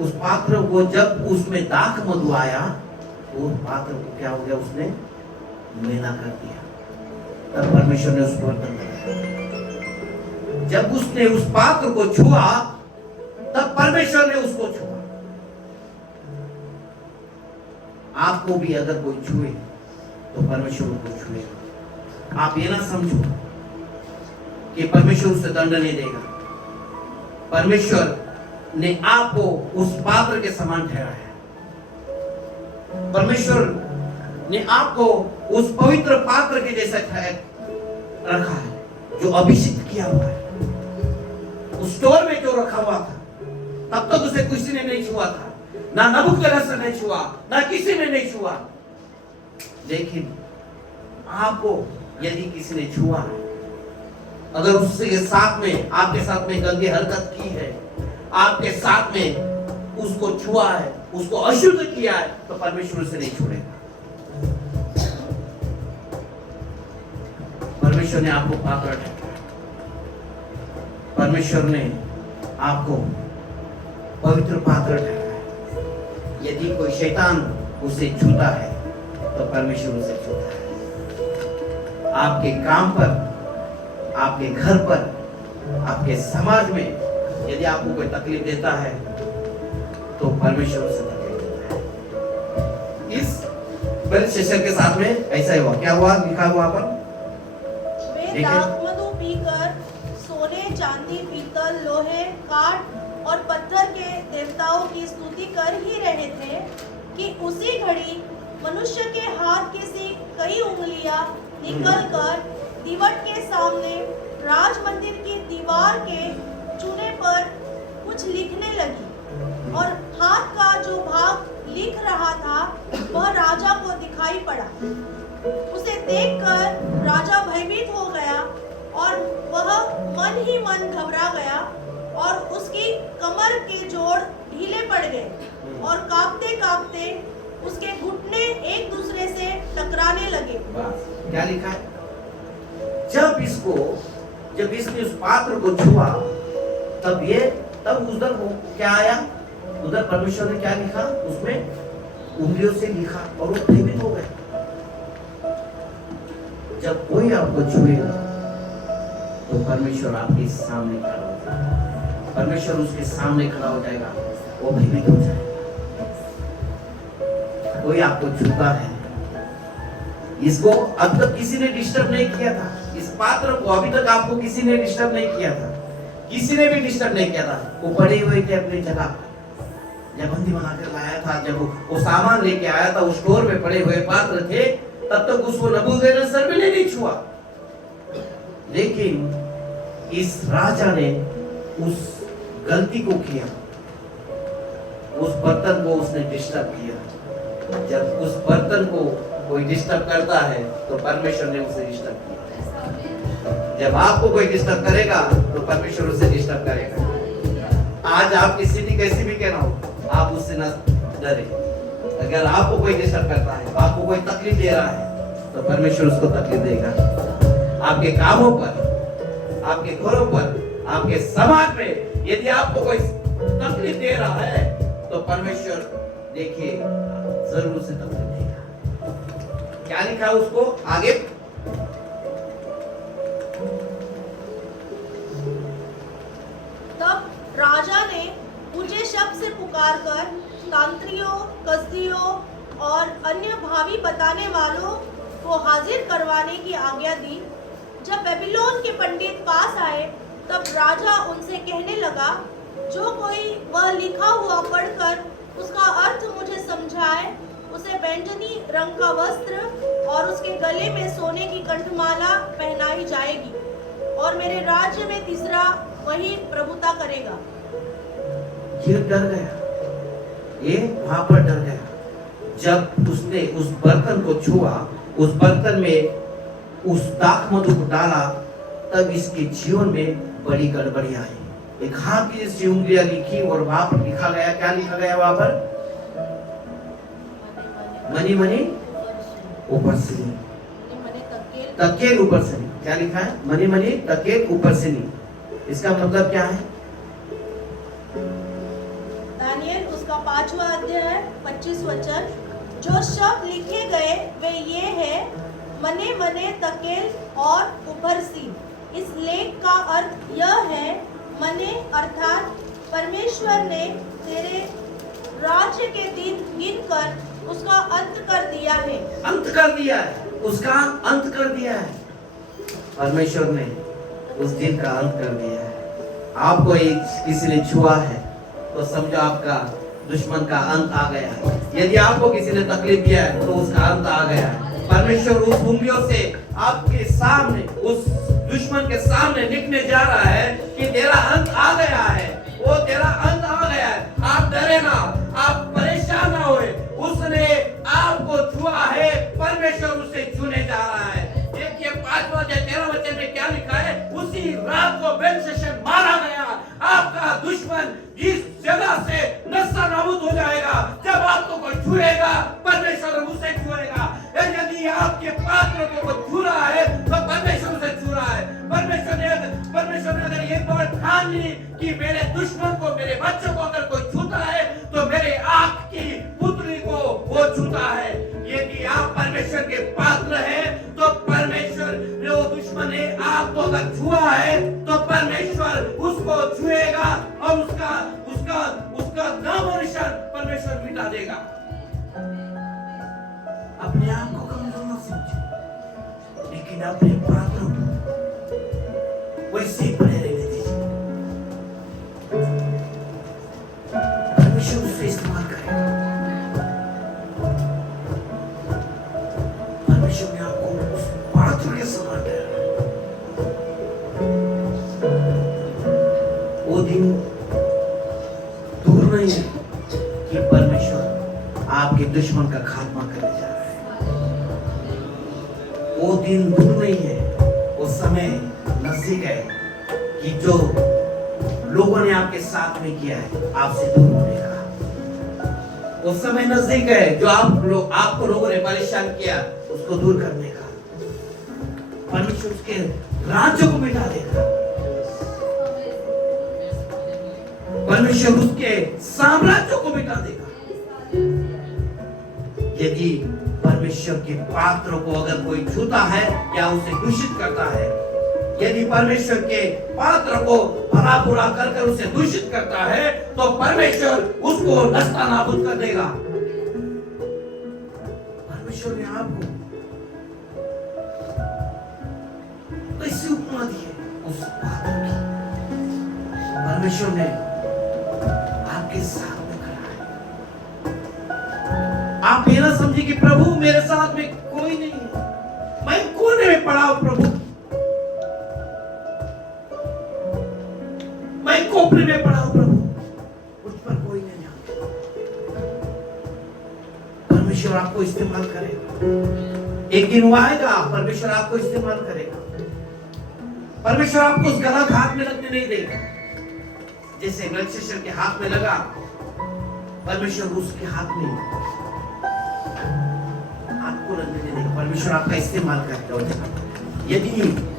उस पात्र को जब उसमें दाख मधु आया तो उस पात्र को क्या हो गया, उसने मैला कर दिया। तब परमेश्वर ने उस पर दंड लगाया। जब उसने उस पात्र को छुआ, तब परमेश्वर ने उसको छुआ। आपको भी अगर कोई छुए तो परमेश्वर को छुएगा। आप ये ना समझो कि परमेश्वर उसे दंड नहीं देगा। परमेश्वर ने आपको उस पात्र के समान ठहराया। परमेश्वर ने आपको उस पवित्र पात्र के जैसा रखा है, जो अभिषेक किया हुआ है। उस स्टोर में जो रखा हुआ था, तब तक उसे किसी ने नहीं छुआ था, ना नबूकदनेस्सर ने छुआ, ना किसी ने नहीं छुआ। लेकिन आपको यदि किसी ने छुआ है, अगर उसके साथ में आपके साथ में गंदी हरकत की है, आपके साथ में उसको छुआ है, उसको अशुद्ध किया है, तो परमेश्वर उसे नहीं छोड़ेगा। परमेश्वर ने आपको पात्र ठहराया। परमेश्वर ने आपको पवित्र पात्र ठहराया। यदि कोई शैतान उसे छूता है तो परमेश्वर उसे छूता है। आपके काम पर, आपके घर पर, आपके समाज में यदि आपको कोई तकलीफ देता है तो परमेश्वर उसे तकलीफ देता है। इस बेलशस्सर के साथ में ऐसा ही हुआ। क्या हुआ, लिखा हुआ पर वे दाख मधु पीकर सोने, चांदी, पीतल, लोहे, काठ और पत्थर के देवताओं की स्तुति कर ही रहे थे कि उसी घड़ी मनुष्य के हाथ की सी कई उंगलियां निकलकर दीवट के सामने राज मंदिर की दीवार के चूने पर कुछ लिखने लगी, और हाथ का जो भाग लिख रहा था वह राजा को दिखाई पड़ा। उसे देखकर राजा भयभीत हो गया और वह मन ही मन घबरा गया, और उसकी कमर के जोड़ ढीले पड़ गए और कांपते कांपते उसके घुटने एक दूसरे से टकराने लगे। क्या लिखा है, जब इसने उस पात्र को छुआ, तब उधर क्या आया, उधर परमेश्वर ने क्या लिखा, उसमें उंगलियों से लिखा और वो भयभीत हो गए। जब कोई आपको छुएगा तो परमेश्वर आपके सामने खड़ा हो जाएगा। परमेश्वर उसके सामने खड़ा हो जाएगा, वो भयभीत हो जाएगा। कोई आपको छूता है, इसको अब तक किसी ने डिस्टर्ब नहीं किया था, इस पात्र को अभी तक आपको किसी ने डिस्टर्ब नहीं किया था, किसी ने भी डिस्टर्ब नहीं किया था। वो पड़े हुए थे अपनी जगह पर, जब बंदी बनाकर लाया था, जब वो सामान लेके आया था, उस स्टोर में पड़े हुए पात्र थे, तब तक उसको नबूकदनेस्सर भी नहीं छुआ। लेकिन इस राजा ने उस गलती को किया, उस बर्तन को उसने डिस्टर्ब किया। जब उस बर्तन को कोई डिस्टर्ब करता है तो परमेश्वर ने उसे डिस्टर्ब किया। जब आपको कोई डिस्टर्ब करेगा तो परमेश्वर उसे डिस्टर्ब करेगा। आज आपकी स्थिति कैसी भी कहना हो, आप उससे न डरे। अगर आपको कोई डिस्टर्ब करता है, आपको कोई तकलीफ दे रहा है, तो परमेश्वर उसको तकलीफ देगा। आपके कामों पर, आपके घरों पर, आपके समाज में यदि आपको कोई तकलीफ दे रहा है तो परमेश्वर देखिए जरूर से तकलीफ देगा। क्या लिखा उसको आगे? तब राजा ने ऊंचे शब्द से पुकारकर तांत्रियों, कसदियों और अन्य भावी बताने वालों को हाजिर करवाने की आज्ञा दी। जब बेबीलोन के पंडित पास आए तब राजा उनसे कहने लगा, जो कोई वह लिखा हुआ पढ़कर उसका अर्थ मुझे समझाए, उसे बैंगनी रंग का वस्त्र और उसके गले में सोने की कंठमाला पहनाई जाएगी और मेरे राज्य में तीसरा वही प्रभुता करेगा। ये डर गया, ये वहां पर डर गया। जब उसने उस बर्तन को छुआ, उस बर्तन में उस दाख मधु को डाला, तब इसके जीवन में बड़ी गड़बड़ी आई। एक हाथ की जैसी उंगलियां लिखी और वहां पर लिखा गया, क्या लिखा गया वहां पर? मनी मनी ऊपर से नहीं, तकेल ऊपर से नहीं। क्या लिखा है? मनी मनी तकेल ऊपर से नहीं। इसका मतलब क्या है? दानियल उसका 5वां अध्याय 25 वचन, जो शब्द लिखे गए वे ये है, मने मने तकेल और ऊपर सी। इस लेख का अर्थ यह है, मने अर्थात परमेश्वर ने तेरे राज्य के दिन गिनकर उसका अंत कर दिया है। अंत कर दिया है, उसका अंत कर दिया है। परमेश्वर ने उस दिन का अंत कर दिया है। आपको किसी ने छुआ है तो समझो आपका दुश्मन का अंत आ गया है। यदि आपको किसी ने तकलीफ दिया है तो उसका अंत आ गया है। परमेश्वर उस उंगलियों से आपके सामने, उस दुश्मन के सामने लिखने जा रहा है कि तेरा अंत आ गया है, वो तेरा अंत आ गया है। आप डरे ना, आप परेशान ना होए। उसने आपको छुआ है, परमेश्वर उसे छूने जा रहा है। देखिए 5वां अध्याय 13 वचन में क्या लिखा है? उसी रात को बेनशेशन मारा गया। आपका दुश्मन इस जगह से नस्ता नाबूद हो जाएगा। जब आपको कोई छुएगा, परमेश्वर उसे छुएगा। यदि आपके पात्र को छू रहा है तो परमेश्वर उसे छू रहा है। परमेश्वर ने अगर ये बात ठान ली कि मेरे दुश्मन को, मेरे बच्चों को अगर कोई छूता है तो मेरे आंख की पुतली को वो छूता है। यदि आप परमेश्वर के पात्र हैं तो परमेश्वर, जो दुश्मन ने आपको अगर छुआ है तो परमेश्वर उसको छुएगा और उसका नाम और निशान परमेश्वर मिटा देगा। अपने आप को कमजोर मत समझो, लेकिन अपने पात्रों को वैसे ही बने रहने दीजिए। परमेश्वर उससे इस्तेमाल करेगा। परमेश्वर ने आपको उस पात्र के समान ठहराया। वो दिन दूर नहीं है कि परमेश्वर आपके दुश्मन का खात्मा करने जा रहा है। वो दिन दूर नहीं है, वो समय नजदीक है कि जो लोगों ने आपके साथ में किया है आपसे दूर होने का। वो समय नजदीक है जो आपको लोगों ने परेशान किया उसको दूर करने का। परमेश्वर उसके राज्य को मिटा देगा। परमेश्वर उसके साम्राज्य को मिटा देगा। यदि परमेश्वर के पात्रों को अगर कोई छूता है या उसे दूषित करता है, यदि परमेश्वर के पात्र को भला बुरा कर उसे दूषित करता है तो परमेश्वर उसको नस्ता नाबूद कर देगा। परमेश्वर ने आपको कैसी उपमा दी है उस पात्र की। परमेश्वर ने आपके साथ में खड़ा है। आप ये ना समझिए कि प्रभु मेरे साथ में कोई नहीं है, मैं कोने में पड़ा हूं। प्रभु परमेश्वर आपको इस्तेमाल करेगा। एक दिन वो आएगा, परमेश्वर आपको इस्तेमाल करेगा। परमेश्वर आपको उस गलत हाथ में लगने नहीं देगा। जैसे बेलशस्सर के हाथ में लगा, परमेश्वर उसके हाथ में आपको लगने नहीं देगा। परमेश्वर आपका इस्तेमाल करेगा। यदि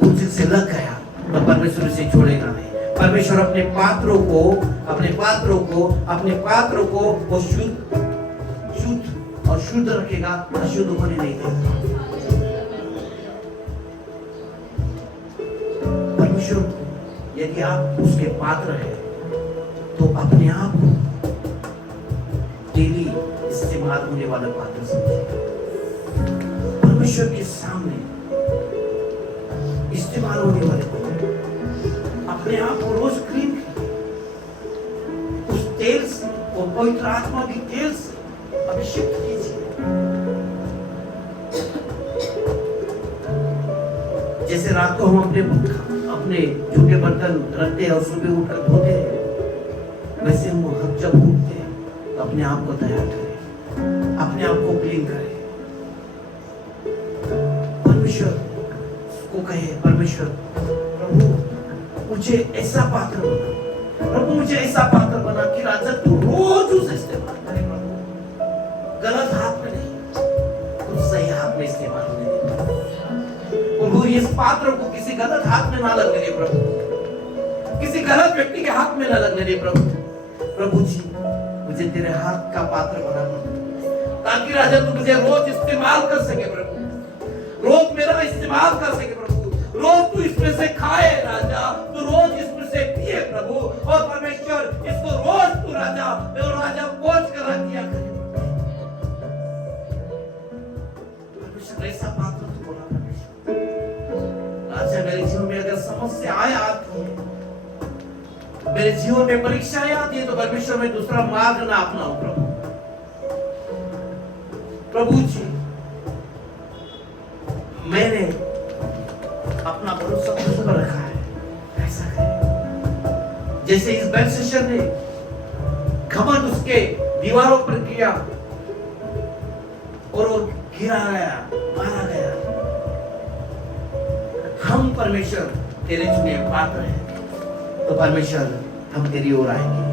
उनसे लग गया तो परमेश्वर उसे छोड़ेगा नहीं। परमेश्वर अपने पात्रों को वो शुद्ध और शुद्ध रखेगा, अशुद्ध होने नहीं देगा। परमेश्वर यदि आप उसके पात्र हैं तो अपने आप को डेली इस्तेमाल होने वाला पात्र समझिए। परमेश्वर के सामने इस्तेमाल होने वाले पात्र, अपने आप को रोज क्लीन उस तेल से और पवित्र आत्मा के तेल से अभिषेक कीजिए। जैसे रात को हम अपने झूठे बर्तन रखते हैं और सुबह उठकर धोते हैं, वैसे हम जब उठते हैं तो अपने आप को तैयार करें, अपने आप को क्लीन करें। परमेश्वर को कहे, परमेश्वर प्रभु मुझे ऐसा पात्र बना, प्रभु मुझे ऐसा पात्र बना कि राजा तू रोज उसे इस्तेमाल करे। प्रभु गलत हाथ में नहीं, उस सही हाथ में इस्तेमाल होने दे। प्रभु इस पात्र को किसी गलत हाथ में ना लगने दे प्रभु, किसी गलत व्यक्ति के हाथ में ना लगने दे प्रभु। प्रभु जी मुझे तेरे हाथ का पात्र बना ताकि राजा तू मुझे रोज इस्तेमाल कर सके प्रभु, रोज मेरा इस्तेमाल कर सके प्रभु, रोज तू इसमें से खाए राजा, तू रोज इसमें से पिए प्रभु। और परमेश्वर इसको रोज तू राजा पोंछ कर रख दिया करे। परमेश्वर ऐसा पात्र तू बोला परमेश्वर। राजा मेरे जीवन में अगर समस्या आती है, मेरे जीवन में परीक्षाएं आती है, तो परमेश्वर में दूसरा मार्ग ना अपनाऊं प्रभु। प्रभु जी मैंने अपना भरोसा तुझ पर रखा है, ऐसा करें। जैसे इस बेलशस्सर ने घमंड उसके दीवारों पर किया और वो गिरा गया, मारा गया। हम परमेश्वर तेरे चुने पात्र हैं, तो परमेश्वर हम तेरी ओर आएंगे।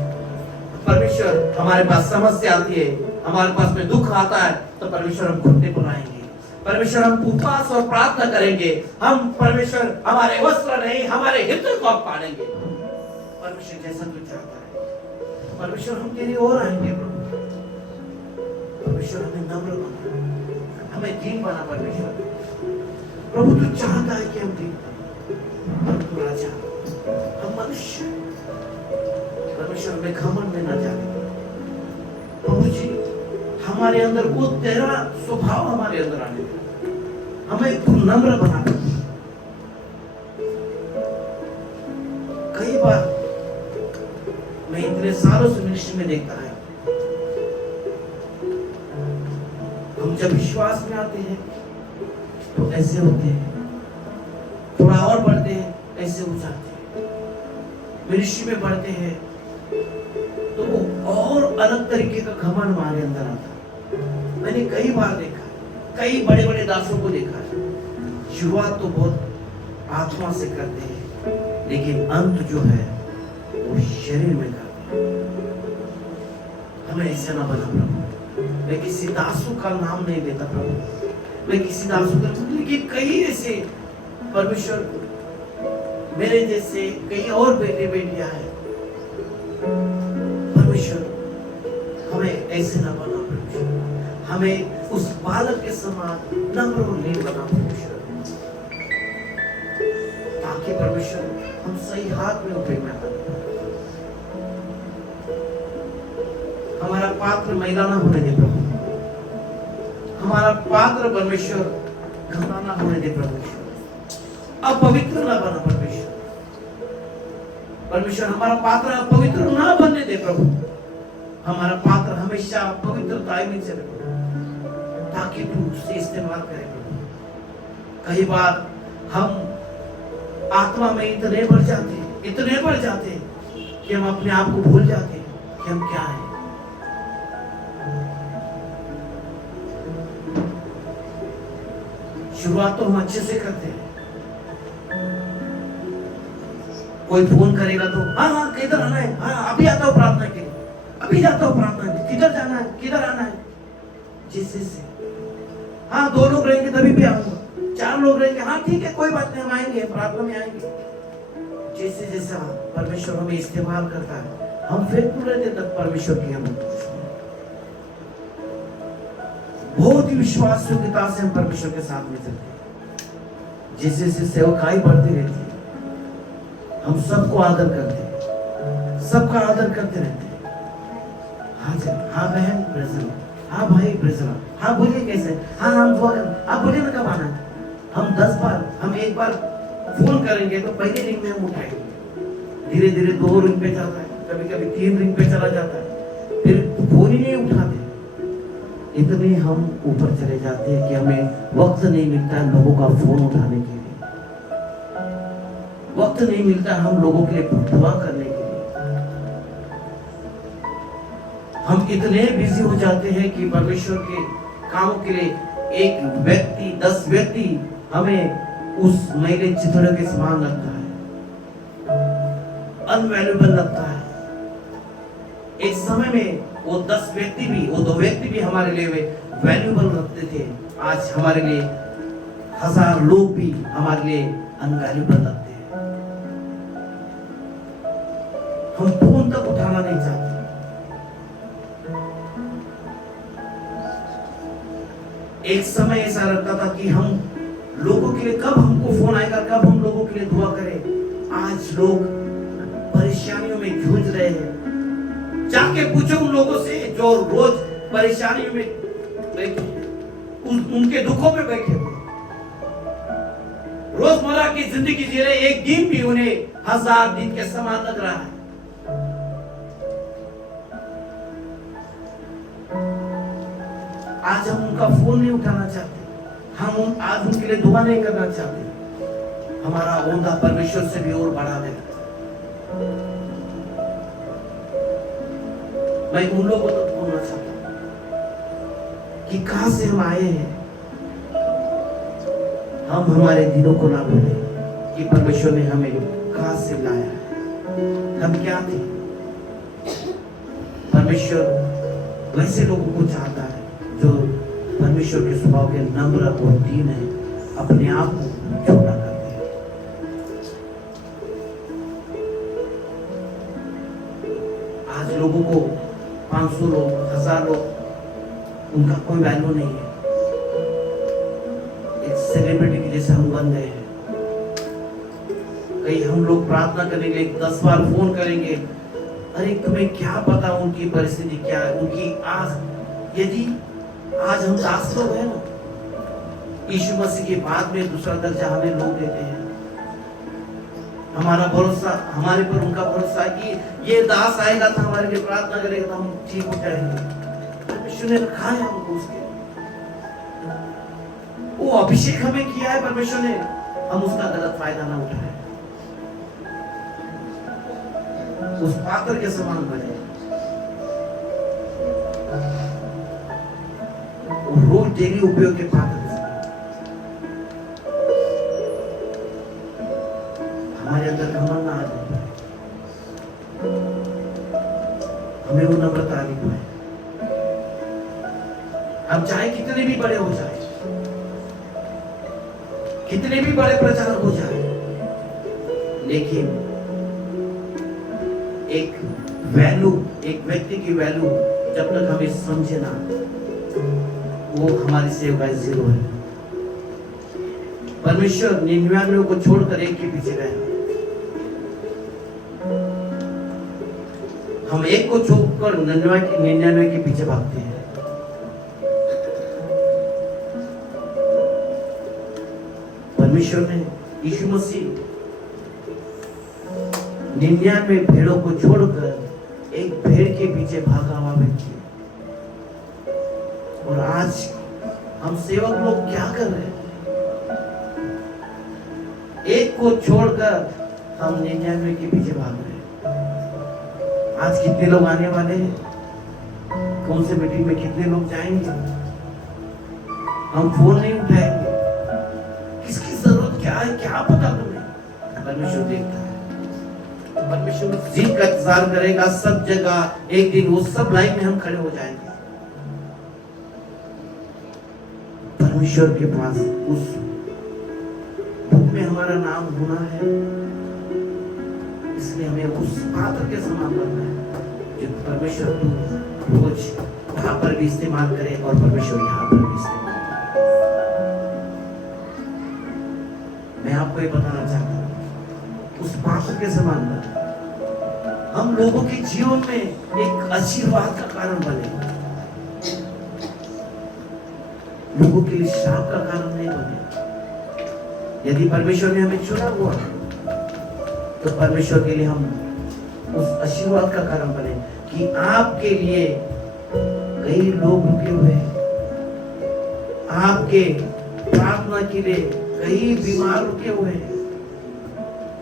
परमेश्वर हमारे पास समस्या आती है, हमारे पास में दुख आता है, तो परमेश्वर हम घुटने पर आएंगे। परमेश्वर हम उपवास और प्रार्थना करेंगे। हम परमेश्वर हमारे वस्त्र नहीं, हमारे हृदय को आप पालेंगे। परमेश्वर जैसा तू चाहता है, परमेश्वर हम तेरी ओर आएंगे प्रभु। परमेश्वर हमें नम्र बना, हमें दीन बना परमेश्वर। प्रभु तू चाहता है कि हम दीन बने, परंतु राजा हम मनुष्य, परमेश्वर में घमंड में न जाने। प्रभु जी हमारे अंदर वो तेरा स्वभाव हमारे अंदर आने दे, हमें तू नम्र बना। कई बार मैं इतने सालों से मिनिस्ट्री में देखता है, हम जब विश्वास में आते हैं तो ऐसे होते हैं, थोड़ा और बढ़ते हैं ऐसे हो जाते हैं, मिनिस्ट्री में बढ़ते हैं तो और अलग तरीके का घमंड हमारे अंदर आता है। मैंने कई बार देखा, कई बड़े बड़े दासों को देखा है, शुरुआत तो बहुत आत्मा से करते हैं, लेकिन अंत जो है वो शरीर में करते हैं। हमें ऐसे ना बना प्रभु। मैं किसी दासों का नाम नहीं लेता प्रभु, मैं किसी दासों का, लेकिन कई ऐसे परमेश्वर मेरे जैसे कई और बेटे बेटियां हैं। परमेश्वर हमें ऐसे ना बना परमेश्वर, हमें उस बालक के समान नम्र और नील बना परमेश्वर, ताकि परमेश्वर हम सही हाथ में उठे। हमारा पात्र मैला ना होने दे प्रभु, हमारा पात्र परमेश्वर गंदा ना होने दे परमेश्वर, अपवित्र ना बना परमेश्वर। परमेश्वर हमारा पात्र अपवित्र ना बनने दे प्रभु, हमारा पात्र हमेशा पवित्रता में से रखे, ताकि तू उससे इस्तेमाल करे प्रभु। कई बार हम आत्मा में इतने बढ़ जाते कि हम अपने आप को भूल जाते हैं कि हम क्या हैं। शुरुआत तो हम अच्छे से करते हैं। कोई फोन करेगा तो हाँ हाँ किधर आना है, हाँ अभी आता हूँ प्रार्थना के लिए, अभी जाता हूँ प्रार्थना के लिए, किधर जाना है, किधर आना है, जिससे से हाँ 2 लोग रहेंगे तभी भी आऊंगा, 4 लोग रहेंगे, हाँ ठीक है कोई बात नहीं हम आएंगे, प्रार्थना में आएंगे। जैसे जैसा परमेश्वर हमें इस्तेमाल करता है हम फेथफुल रहते तब परमेश्वर की हम बहुत ही विश्वास योग्यता से हम परमेश्वर के साथ में चलते हैं। जैसे जैसे सेवकाई बढ़ती रहती है हम सबको आदर करते हैं, सबका आदर करते रहते हैं। हाँ जी, हाँ बहन प्रेज़ेंट, हाँ भाई प्रेज़ेंट, हाँ बोलिए कैसे, हाँ हम दुआ करें, आप बोलिए ना कब आना है। हम 10 बार, हम 1 बार फोन करेंगे तो पहले रिंग में हम उठाएंगे, धीरे धीरे 2 रिंग पे जाता है, कभी कभी 3 रिंग पे चला जाता है, फिर फोन ही नहीं उठाते। इतने हम ऊपर चले जाते हैं कि हमें वक्त नहीं मिलता है लोगों का फोन उठाने के लिए, वक्त नहीं मिलता हम लोगों के लिए दुआ करने के लिए। हम इतने बिजी हो जाते हैं कि परमेश्वर के कामों के लिए एक व्यक्ति 10 व्यक्ति हमें उस मैले चिथड़े के समान लगता है, अनवैल्यूएबल लगता है। एक समय में वो 10 व्यक्ति भी, वो 2 व्यक्ति भी हमारे लिए वैल्यूएबल लगते थे, आज हमारे लिए 1000 लोग भी हमारे लिए अनवैल्यूएबल लगते हैं। हम फोन तक उठाना नहीं चाहते। एक समय ऐसा लगता था कि हम लोगों के लिए कब हमको फोन आएगा, कब हम लोगों के लिए दुआ करें। आज लोग परेशानियों में जूझ रहे हैं। जाके पूछो उन लोगों से जो रोज परेशानियों में बैठे, उनके दुखों में बैठे हुए, रोजमर्रा की जिंदगी जी रहे, एक दिन भी उन्हें 1000 दिन के समान लग रहा है। आज हम उनका फोन नहीं उठाना चाहते, हम आज उनके लिए दुआ नहीं करना चाहते। हमारा ओंधा परमेश्वर से भी और बढ़ा देगा। मैं उन लोगों को तो बोलना चाहता हूं कि कहां से हम आए हैं। हम हमारे दिलों को ना भूलें कि परमेश्वर ने हमें कहां से लाया है, हम क्या थे। परमेश्वर वैसे लोगों को चाहता है जो परमेश्वर के स्वभाव के नम्र और दीन है, अपने आप को छोटा करते हैं। आज लोगों को 500 लोग, 1000 लोग, उनका कोई वैल्यू नहीं है। एक सेलिब्रिटी के जैसे हम बन गए हैं। कहीं हम लोग प्रार्थना करने के लिए 10 बार फोन करेंगे, अरे तुम्हें क्या पता उनकी परिस्थिति क्या है, उनकी आज यदि आज हम दास लोग हैं ना, यीशु मसीह के बाद में दूसरा दर्जा हमें लोग देते हैं। हमारा भरोसा, हमारे पर उनका भरोसा है कि ये दास आएगा तो हमारे लिए प्रार्थना करेगा तो हम ठीक हो जाएंगे। परमेश्वर ने रखा है हमको उसके, वो अभिषेक हमें किया है परमेश्वर ने, हम उसका गलत फायदा ना उठाए, उस पात्र के समान बने। रोज डेली उपयोग के पात्र के समान। हमारे अंदर घमंड ना आ जाए, हमें वो नम्रता आनी पाए। हम चाहे कितने भी बड़े हो जाए, कितने भी बड़े प्रचारक हो जाए, लेकिन एक वैल्यू, एक व्यक्ति की वैल्यू जब तक हमें समझे ना, वो हमारी सेवकाई 0 है। परमेश्वर 99 को छोड़कर एक के पीछे गए। हम एक को छोड़कर 99 के पीछे भागते हैं। परमेश्वर ने यीशु मसीह 99 भेड़ों को छोड़कर एक भेड़ के पीछे भागा हुआ व्यक्ति। और आज हम सेवक लोग क्या कर रहे हैं? एक को छोड़कर हम 99 के पीछे भाग रहे हैं। आज कितने लोग आने वाले हैं? कौन से मीटिंग में कितने लोग जाएंगे? हम फोन नहीं उठाएंगे, परमेश्वर देखता है। परमेश्वर उस दिन का इंतजार करेगा सब जगह। एक दिन वो सब लाइन में हम खड़े हो जाएंगे। परमेश्वर के पास उस बुक में हमारा नाम होना है, इसलिए हमें उस पात्र के समान बनना है जो परमेश्वर तू रोज वहां पर भी इस्तेमाल करे और परमेश्वर यहाँ पर भी इस्तेमाल करे। मैं आपको ये बताना चाहता हूँ, उस पात्र के समान बने। हम लोगों के जीवन में एक आशीर्वाद का कारण बने, लोगों के लिए शाप का कारण नहीं बने। यदि परमेश्वर ने हमें चुना हुआ तो परमेश्वर के लिए हम उस आशीर्वाद का कारण बने कि आपके लिए कई लोग रुके हुए हैं, आपके प्रार्थना के लिए कई बीमार रुके हुए हैं।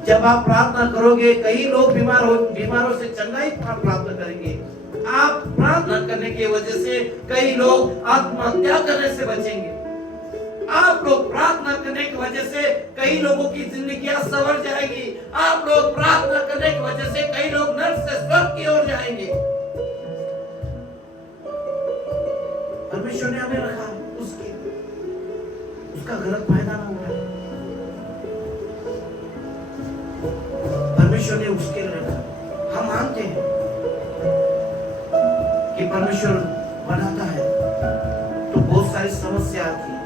जब आप प्रार्थना करोगे कई लोग बीमारों से चंगाई प्राप्त करेंगे। आप प्रार्थना करने की वजह से कई लोग आत्महत्या करने से बचेंगे। आप लोग प्रार्थना करने की वजह से कई लोगों की जिंदगियां संवर जाएगी। आप लोग प्रार्थना करने की वजह से कई लोग नर्क से स्वर्ग की ओर जाएंगे। परमेश्वर ने हमें रखा उसका गलत फायदा ना उठाए। परमेश्वर ने उसके लिए रखा। हम मानते हैं कि परमेश्वर बनाता है तो बहुत सारी समस्या आती है,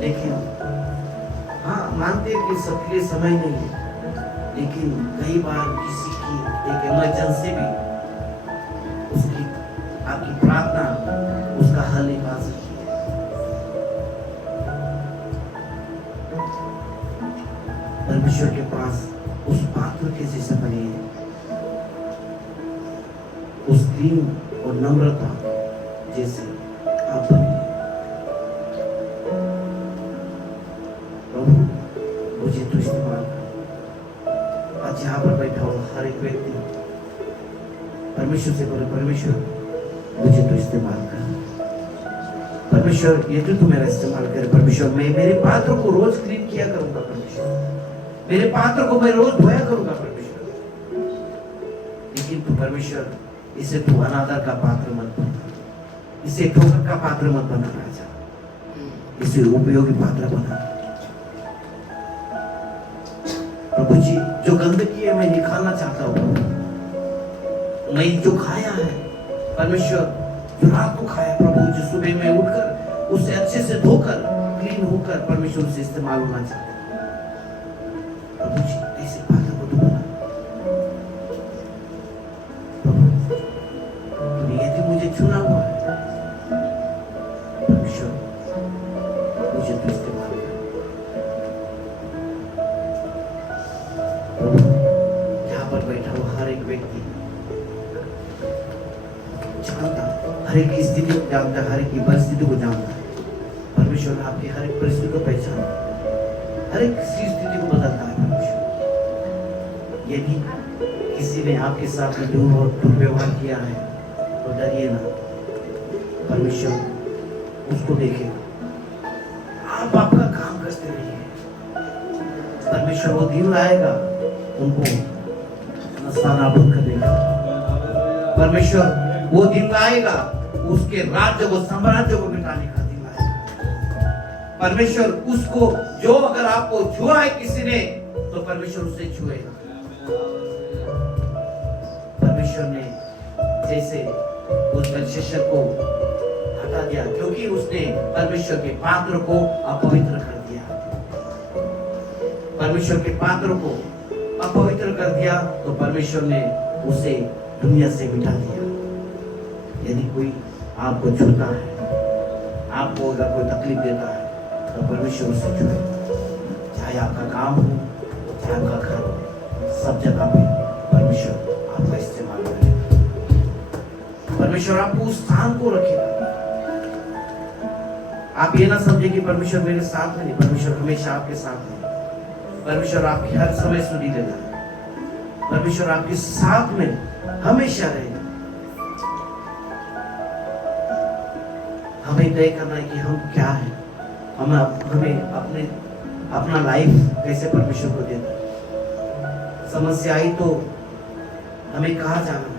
लेकिन हाँ मानते हैं कि सबके लिए समय नहीं है, लेकिन कई बार किसी की एक इमरजेंसी भी उसकी आपकी प्रार्थना उसका हल निकाल सकती है। परमेश्वर के पास उस पात्र के जैसे बने, उस दीन और नम्रता जैसे आप बने। प्रभु मुझे तो इस्तेमाल कर। आज यहाँ पर बैठा हुआ हर एक व्यक्ति परमेश्वर से बोले, परमेश्वर मुझे तो इस्तेमाल कर। परमेश्वर ये तो मेरा इस्तेमाल करे। परमेश्वर मैं मेरे पात्र को रोज क्लीन किया करूंगा। परमेश्वर मेरे पात्र को मैं रोज धोया करूंगा। परमेश्वर लेकिन तू परमेश्वर इसे तू अनादर का पात्र मत बना, इसे ठोकर का पात्र मत बना राजा, इसे उपयोगी पात्र बना। प्रभु जी जो गंदगी है मैं निकालना चाहता हूँ। मैं जो खाया है परमेश्वर, जो रात को खाया प्रभु, जो सुबह में उठकर उसे अच्छे से धोकर क्लीन होकर परमेश्वर से इस्तेमाल होना चाहता हूँ। प्रभु जी ऐसे पात्र को तू बना। प्रभु तूने यदि मुझे चुना हुआ है, परमेश्वर मुझे तो इस्तेमाल कर। प्रभु यहाँ पर बैठा हुआ हर एक व्यक्ति जानता, हर एक स्थिति को जानता, हर एक परिस्थिति को जानता है। परमेश्वर आपकी हर एक परिस्थिति को पहचानता है, हर एक स्थिति को बदलता है। परमेश्वर यदि किसी ने आपके साथ में दुर्व्यवहार किया है तो डरिए ना, परमेश्वर उसको देखेगा। आप आपका काम करते रहिए। परमेश्वर वो दिन लाएगा उनको नस्तानाबूद कर देगा। परमेश्वर वो दिन आएगा उसके राज्य को, साम्राज्य को मिटाने का दिन आएगा। परमेश्वर उसको जो अगर आपको छुआ है किसी ने तो परमेश्वर उसे छुएगा। परमेश्वर ने जैसे उस बेलशस्सर को हटा दिया क्योंकि उसने परमेश्वर के पात्र को अपवित्र कर दिया। परमेश्वर के पात्र को अपवित्र कर दिया तो परमेश्वर ने उसे दुनिया से मिटा दिया। यदि कोई आपको छूता है, आपको अगर कोई तकलीफ देता है तो परमेश्वर उससे छुए। चाहे आपका काम हो, चाहे आपका घर हो, सब जगह पे परमेश्वर आपका इस्तेमाल करेगा। परमेश्वर आपको उस स्थान को रखेगा। आप ये ना समझे कि परमेश्वर मेरे साथ में नहीं, परमेश्वर हमेशा आपके साथ है। परमेश्वर आपकी हर समय सुनी देगा। परमेश्वर आपके साथ में हमेशा रहेगा। हमें तय करना है कि हम क्या हैं। हमें अपना लाइफ कैसे परमेश्वर को देना है। समस्या आई तो हमें कहाँ जाना है,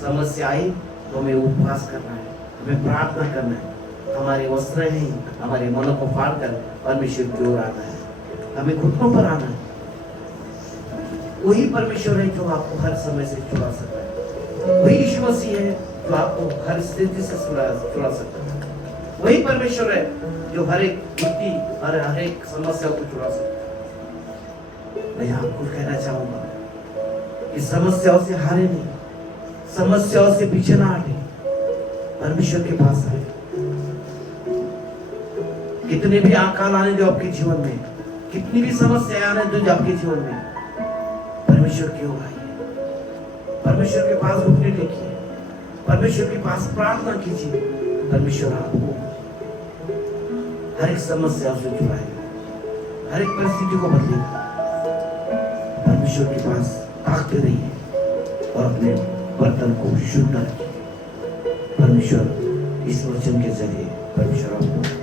समस्या आई तो हमें उपवास करना है, हमें प्रार्थना करना है, हमारे वस्त्र नहीं हमारे मनों को फाड़ कर परमेश्वर की ओर आना है, हमें घुटनों पर आना है। वही परमेश्वर है जो आपको हर समय से छुड़ा सकता है, वही यीशु मसीह है जो आपको हर स्थिति से छुड़ा सकता है, वही परमेश्वर है जो हर एक दुखी और हर एक समस्या को छुड़ा सकता है। मैं आपको कहना चाहूंगा कि समस्याओं से हारे नहीं, समस्याओं से पीछे ना हटे, परमेश्वर के पास आए। कितने भी अकाल आने दो आपके जीवन में, कितनी भी समस्याएं आने दो आपके जीवन में, परमेश्वर की ओर आइए, परमेश्वर के पास घुटने टेकिए, परमेश्वर के पास प्रार्थना कीजिए। परमेश्वर आपको हर एक समस्या से छुड़ाएगा, हर एक परिस्थिति को बदलेगा। परमेश्वर के पास ताकते रहिए और अपने बर्तन को शुद्ध रखिए। परमेश्वर इस वचन के जरिए परमेश्वर आपको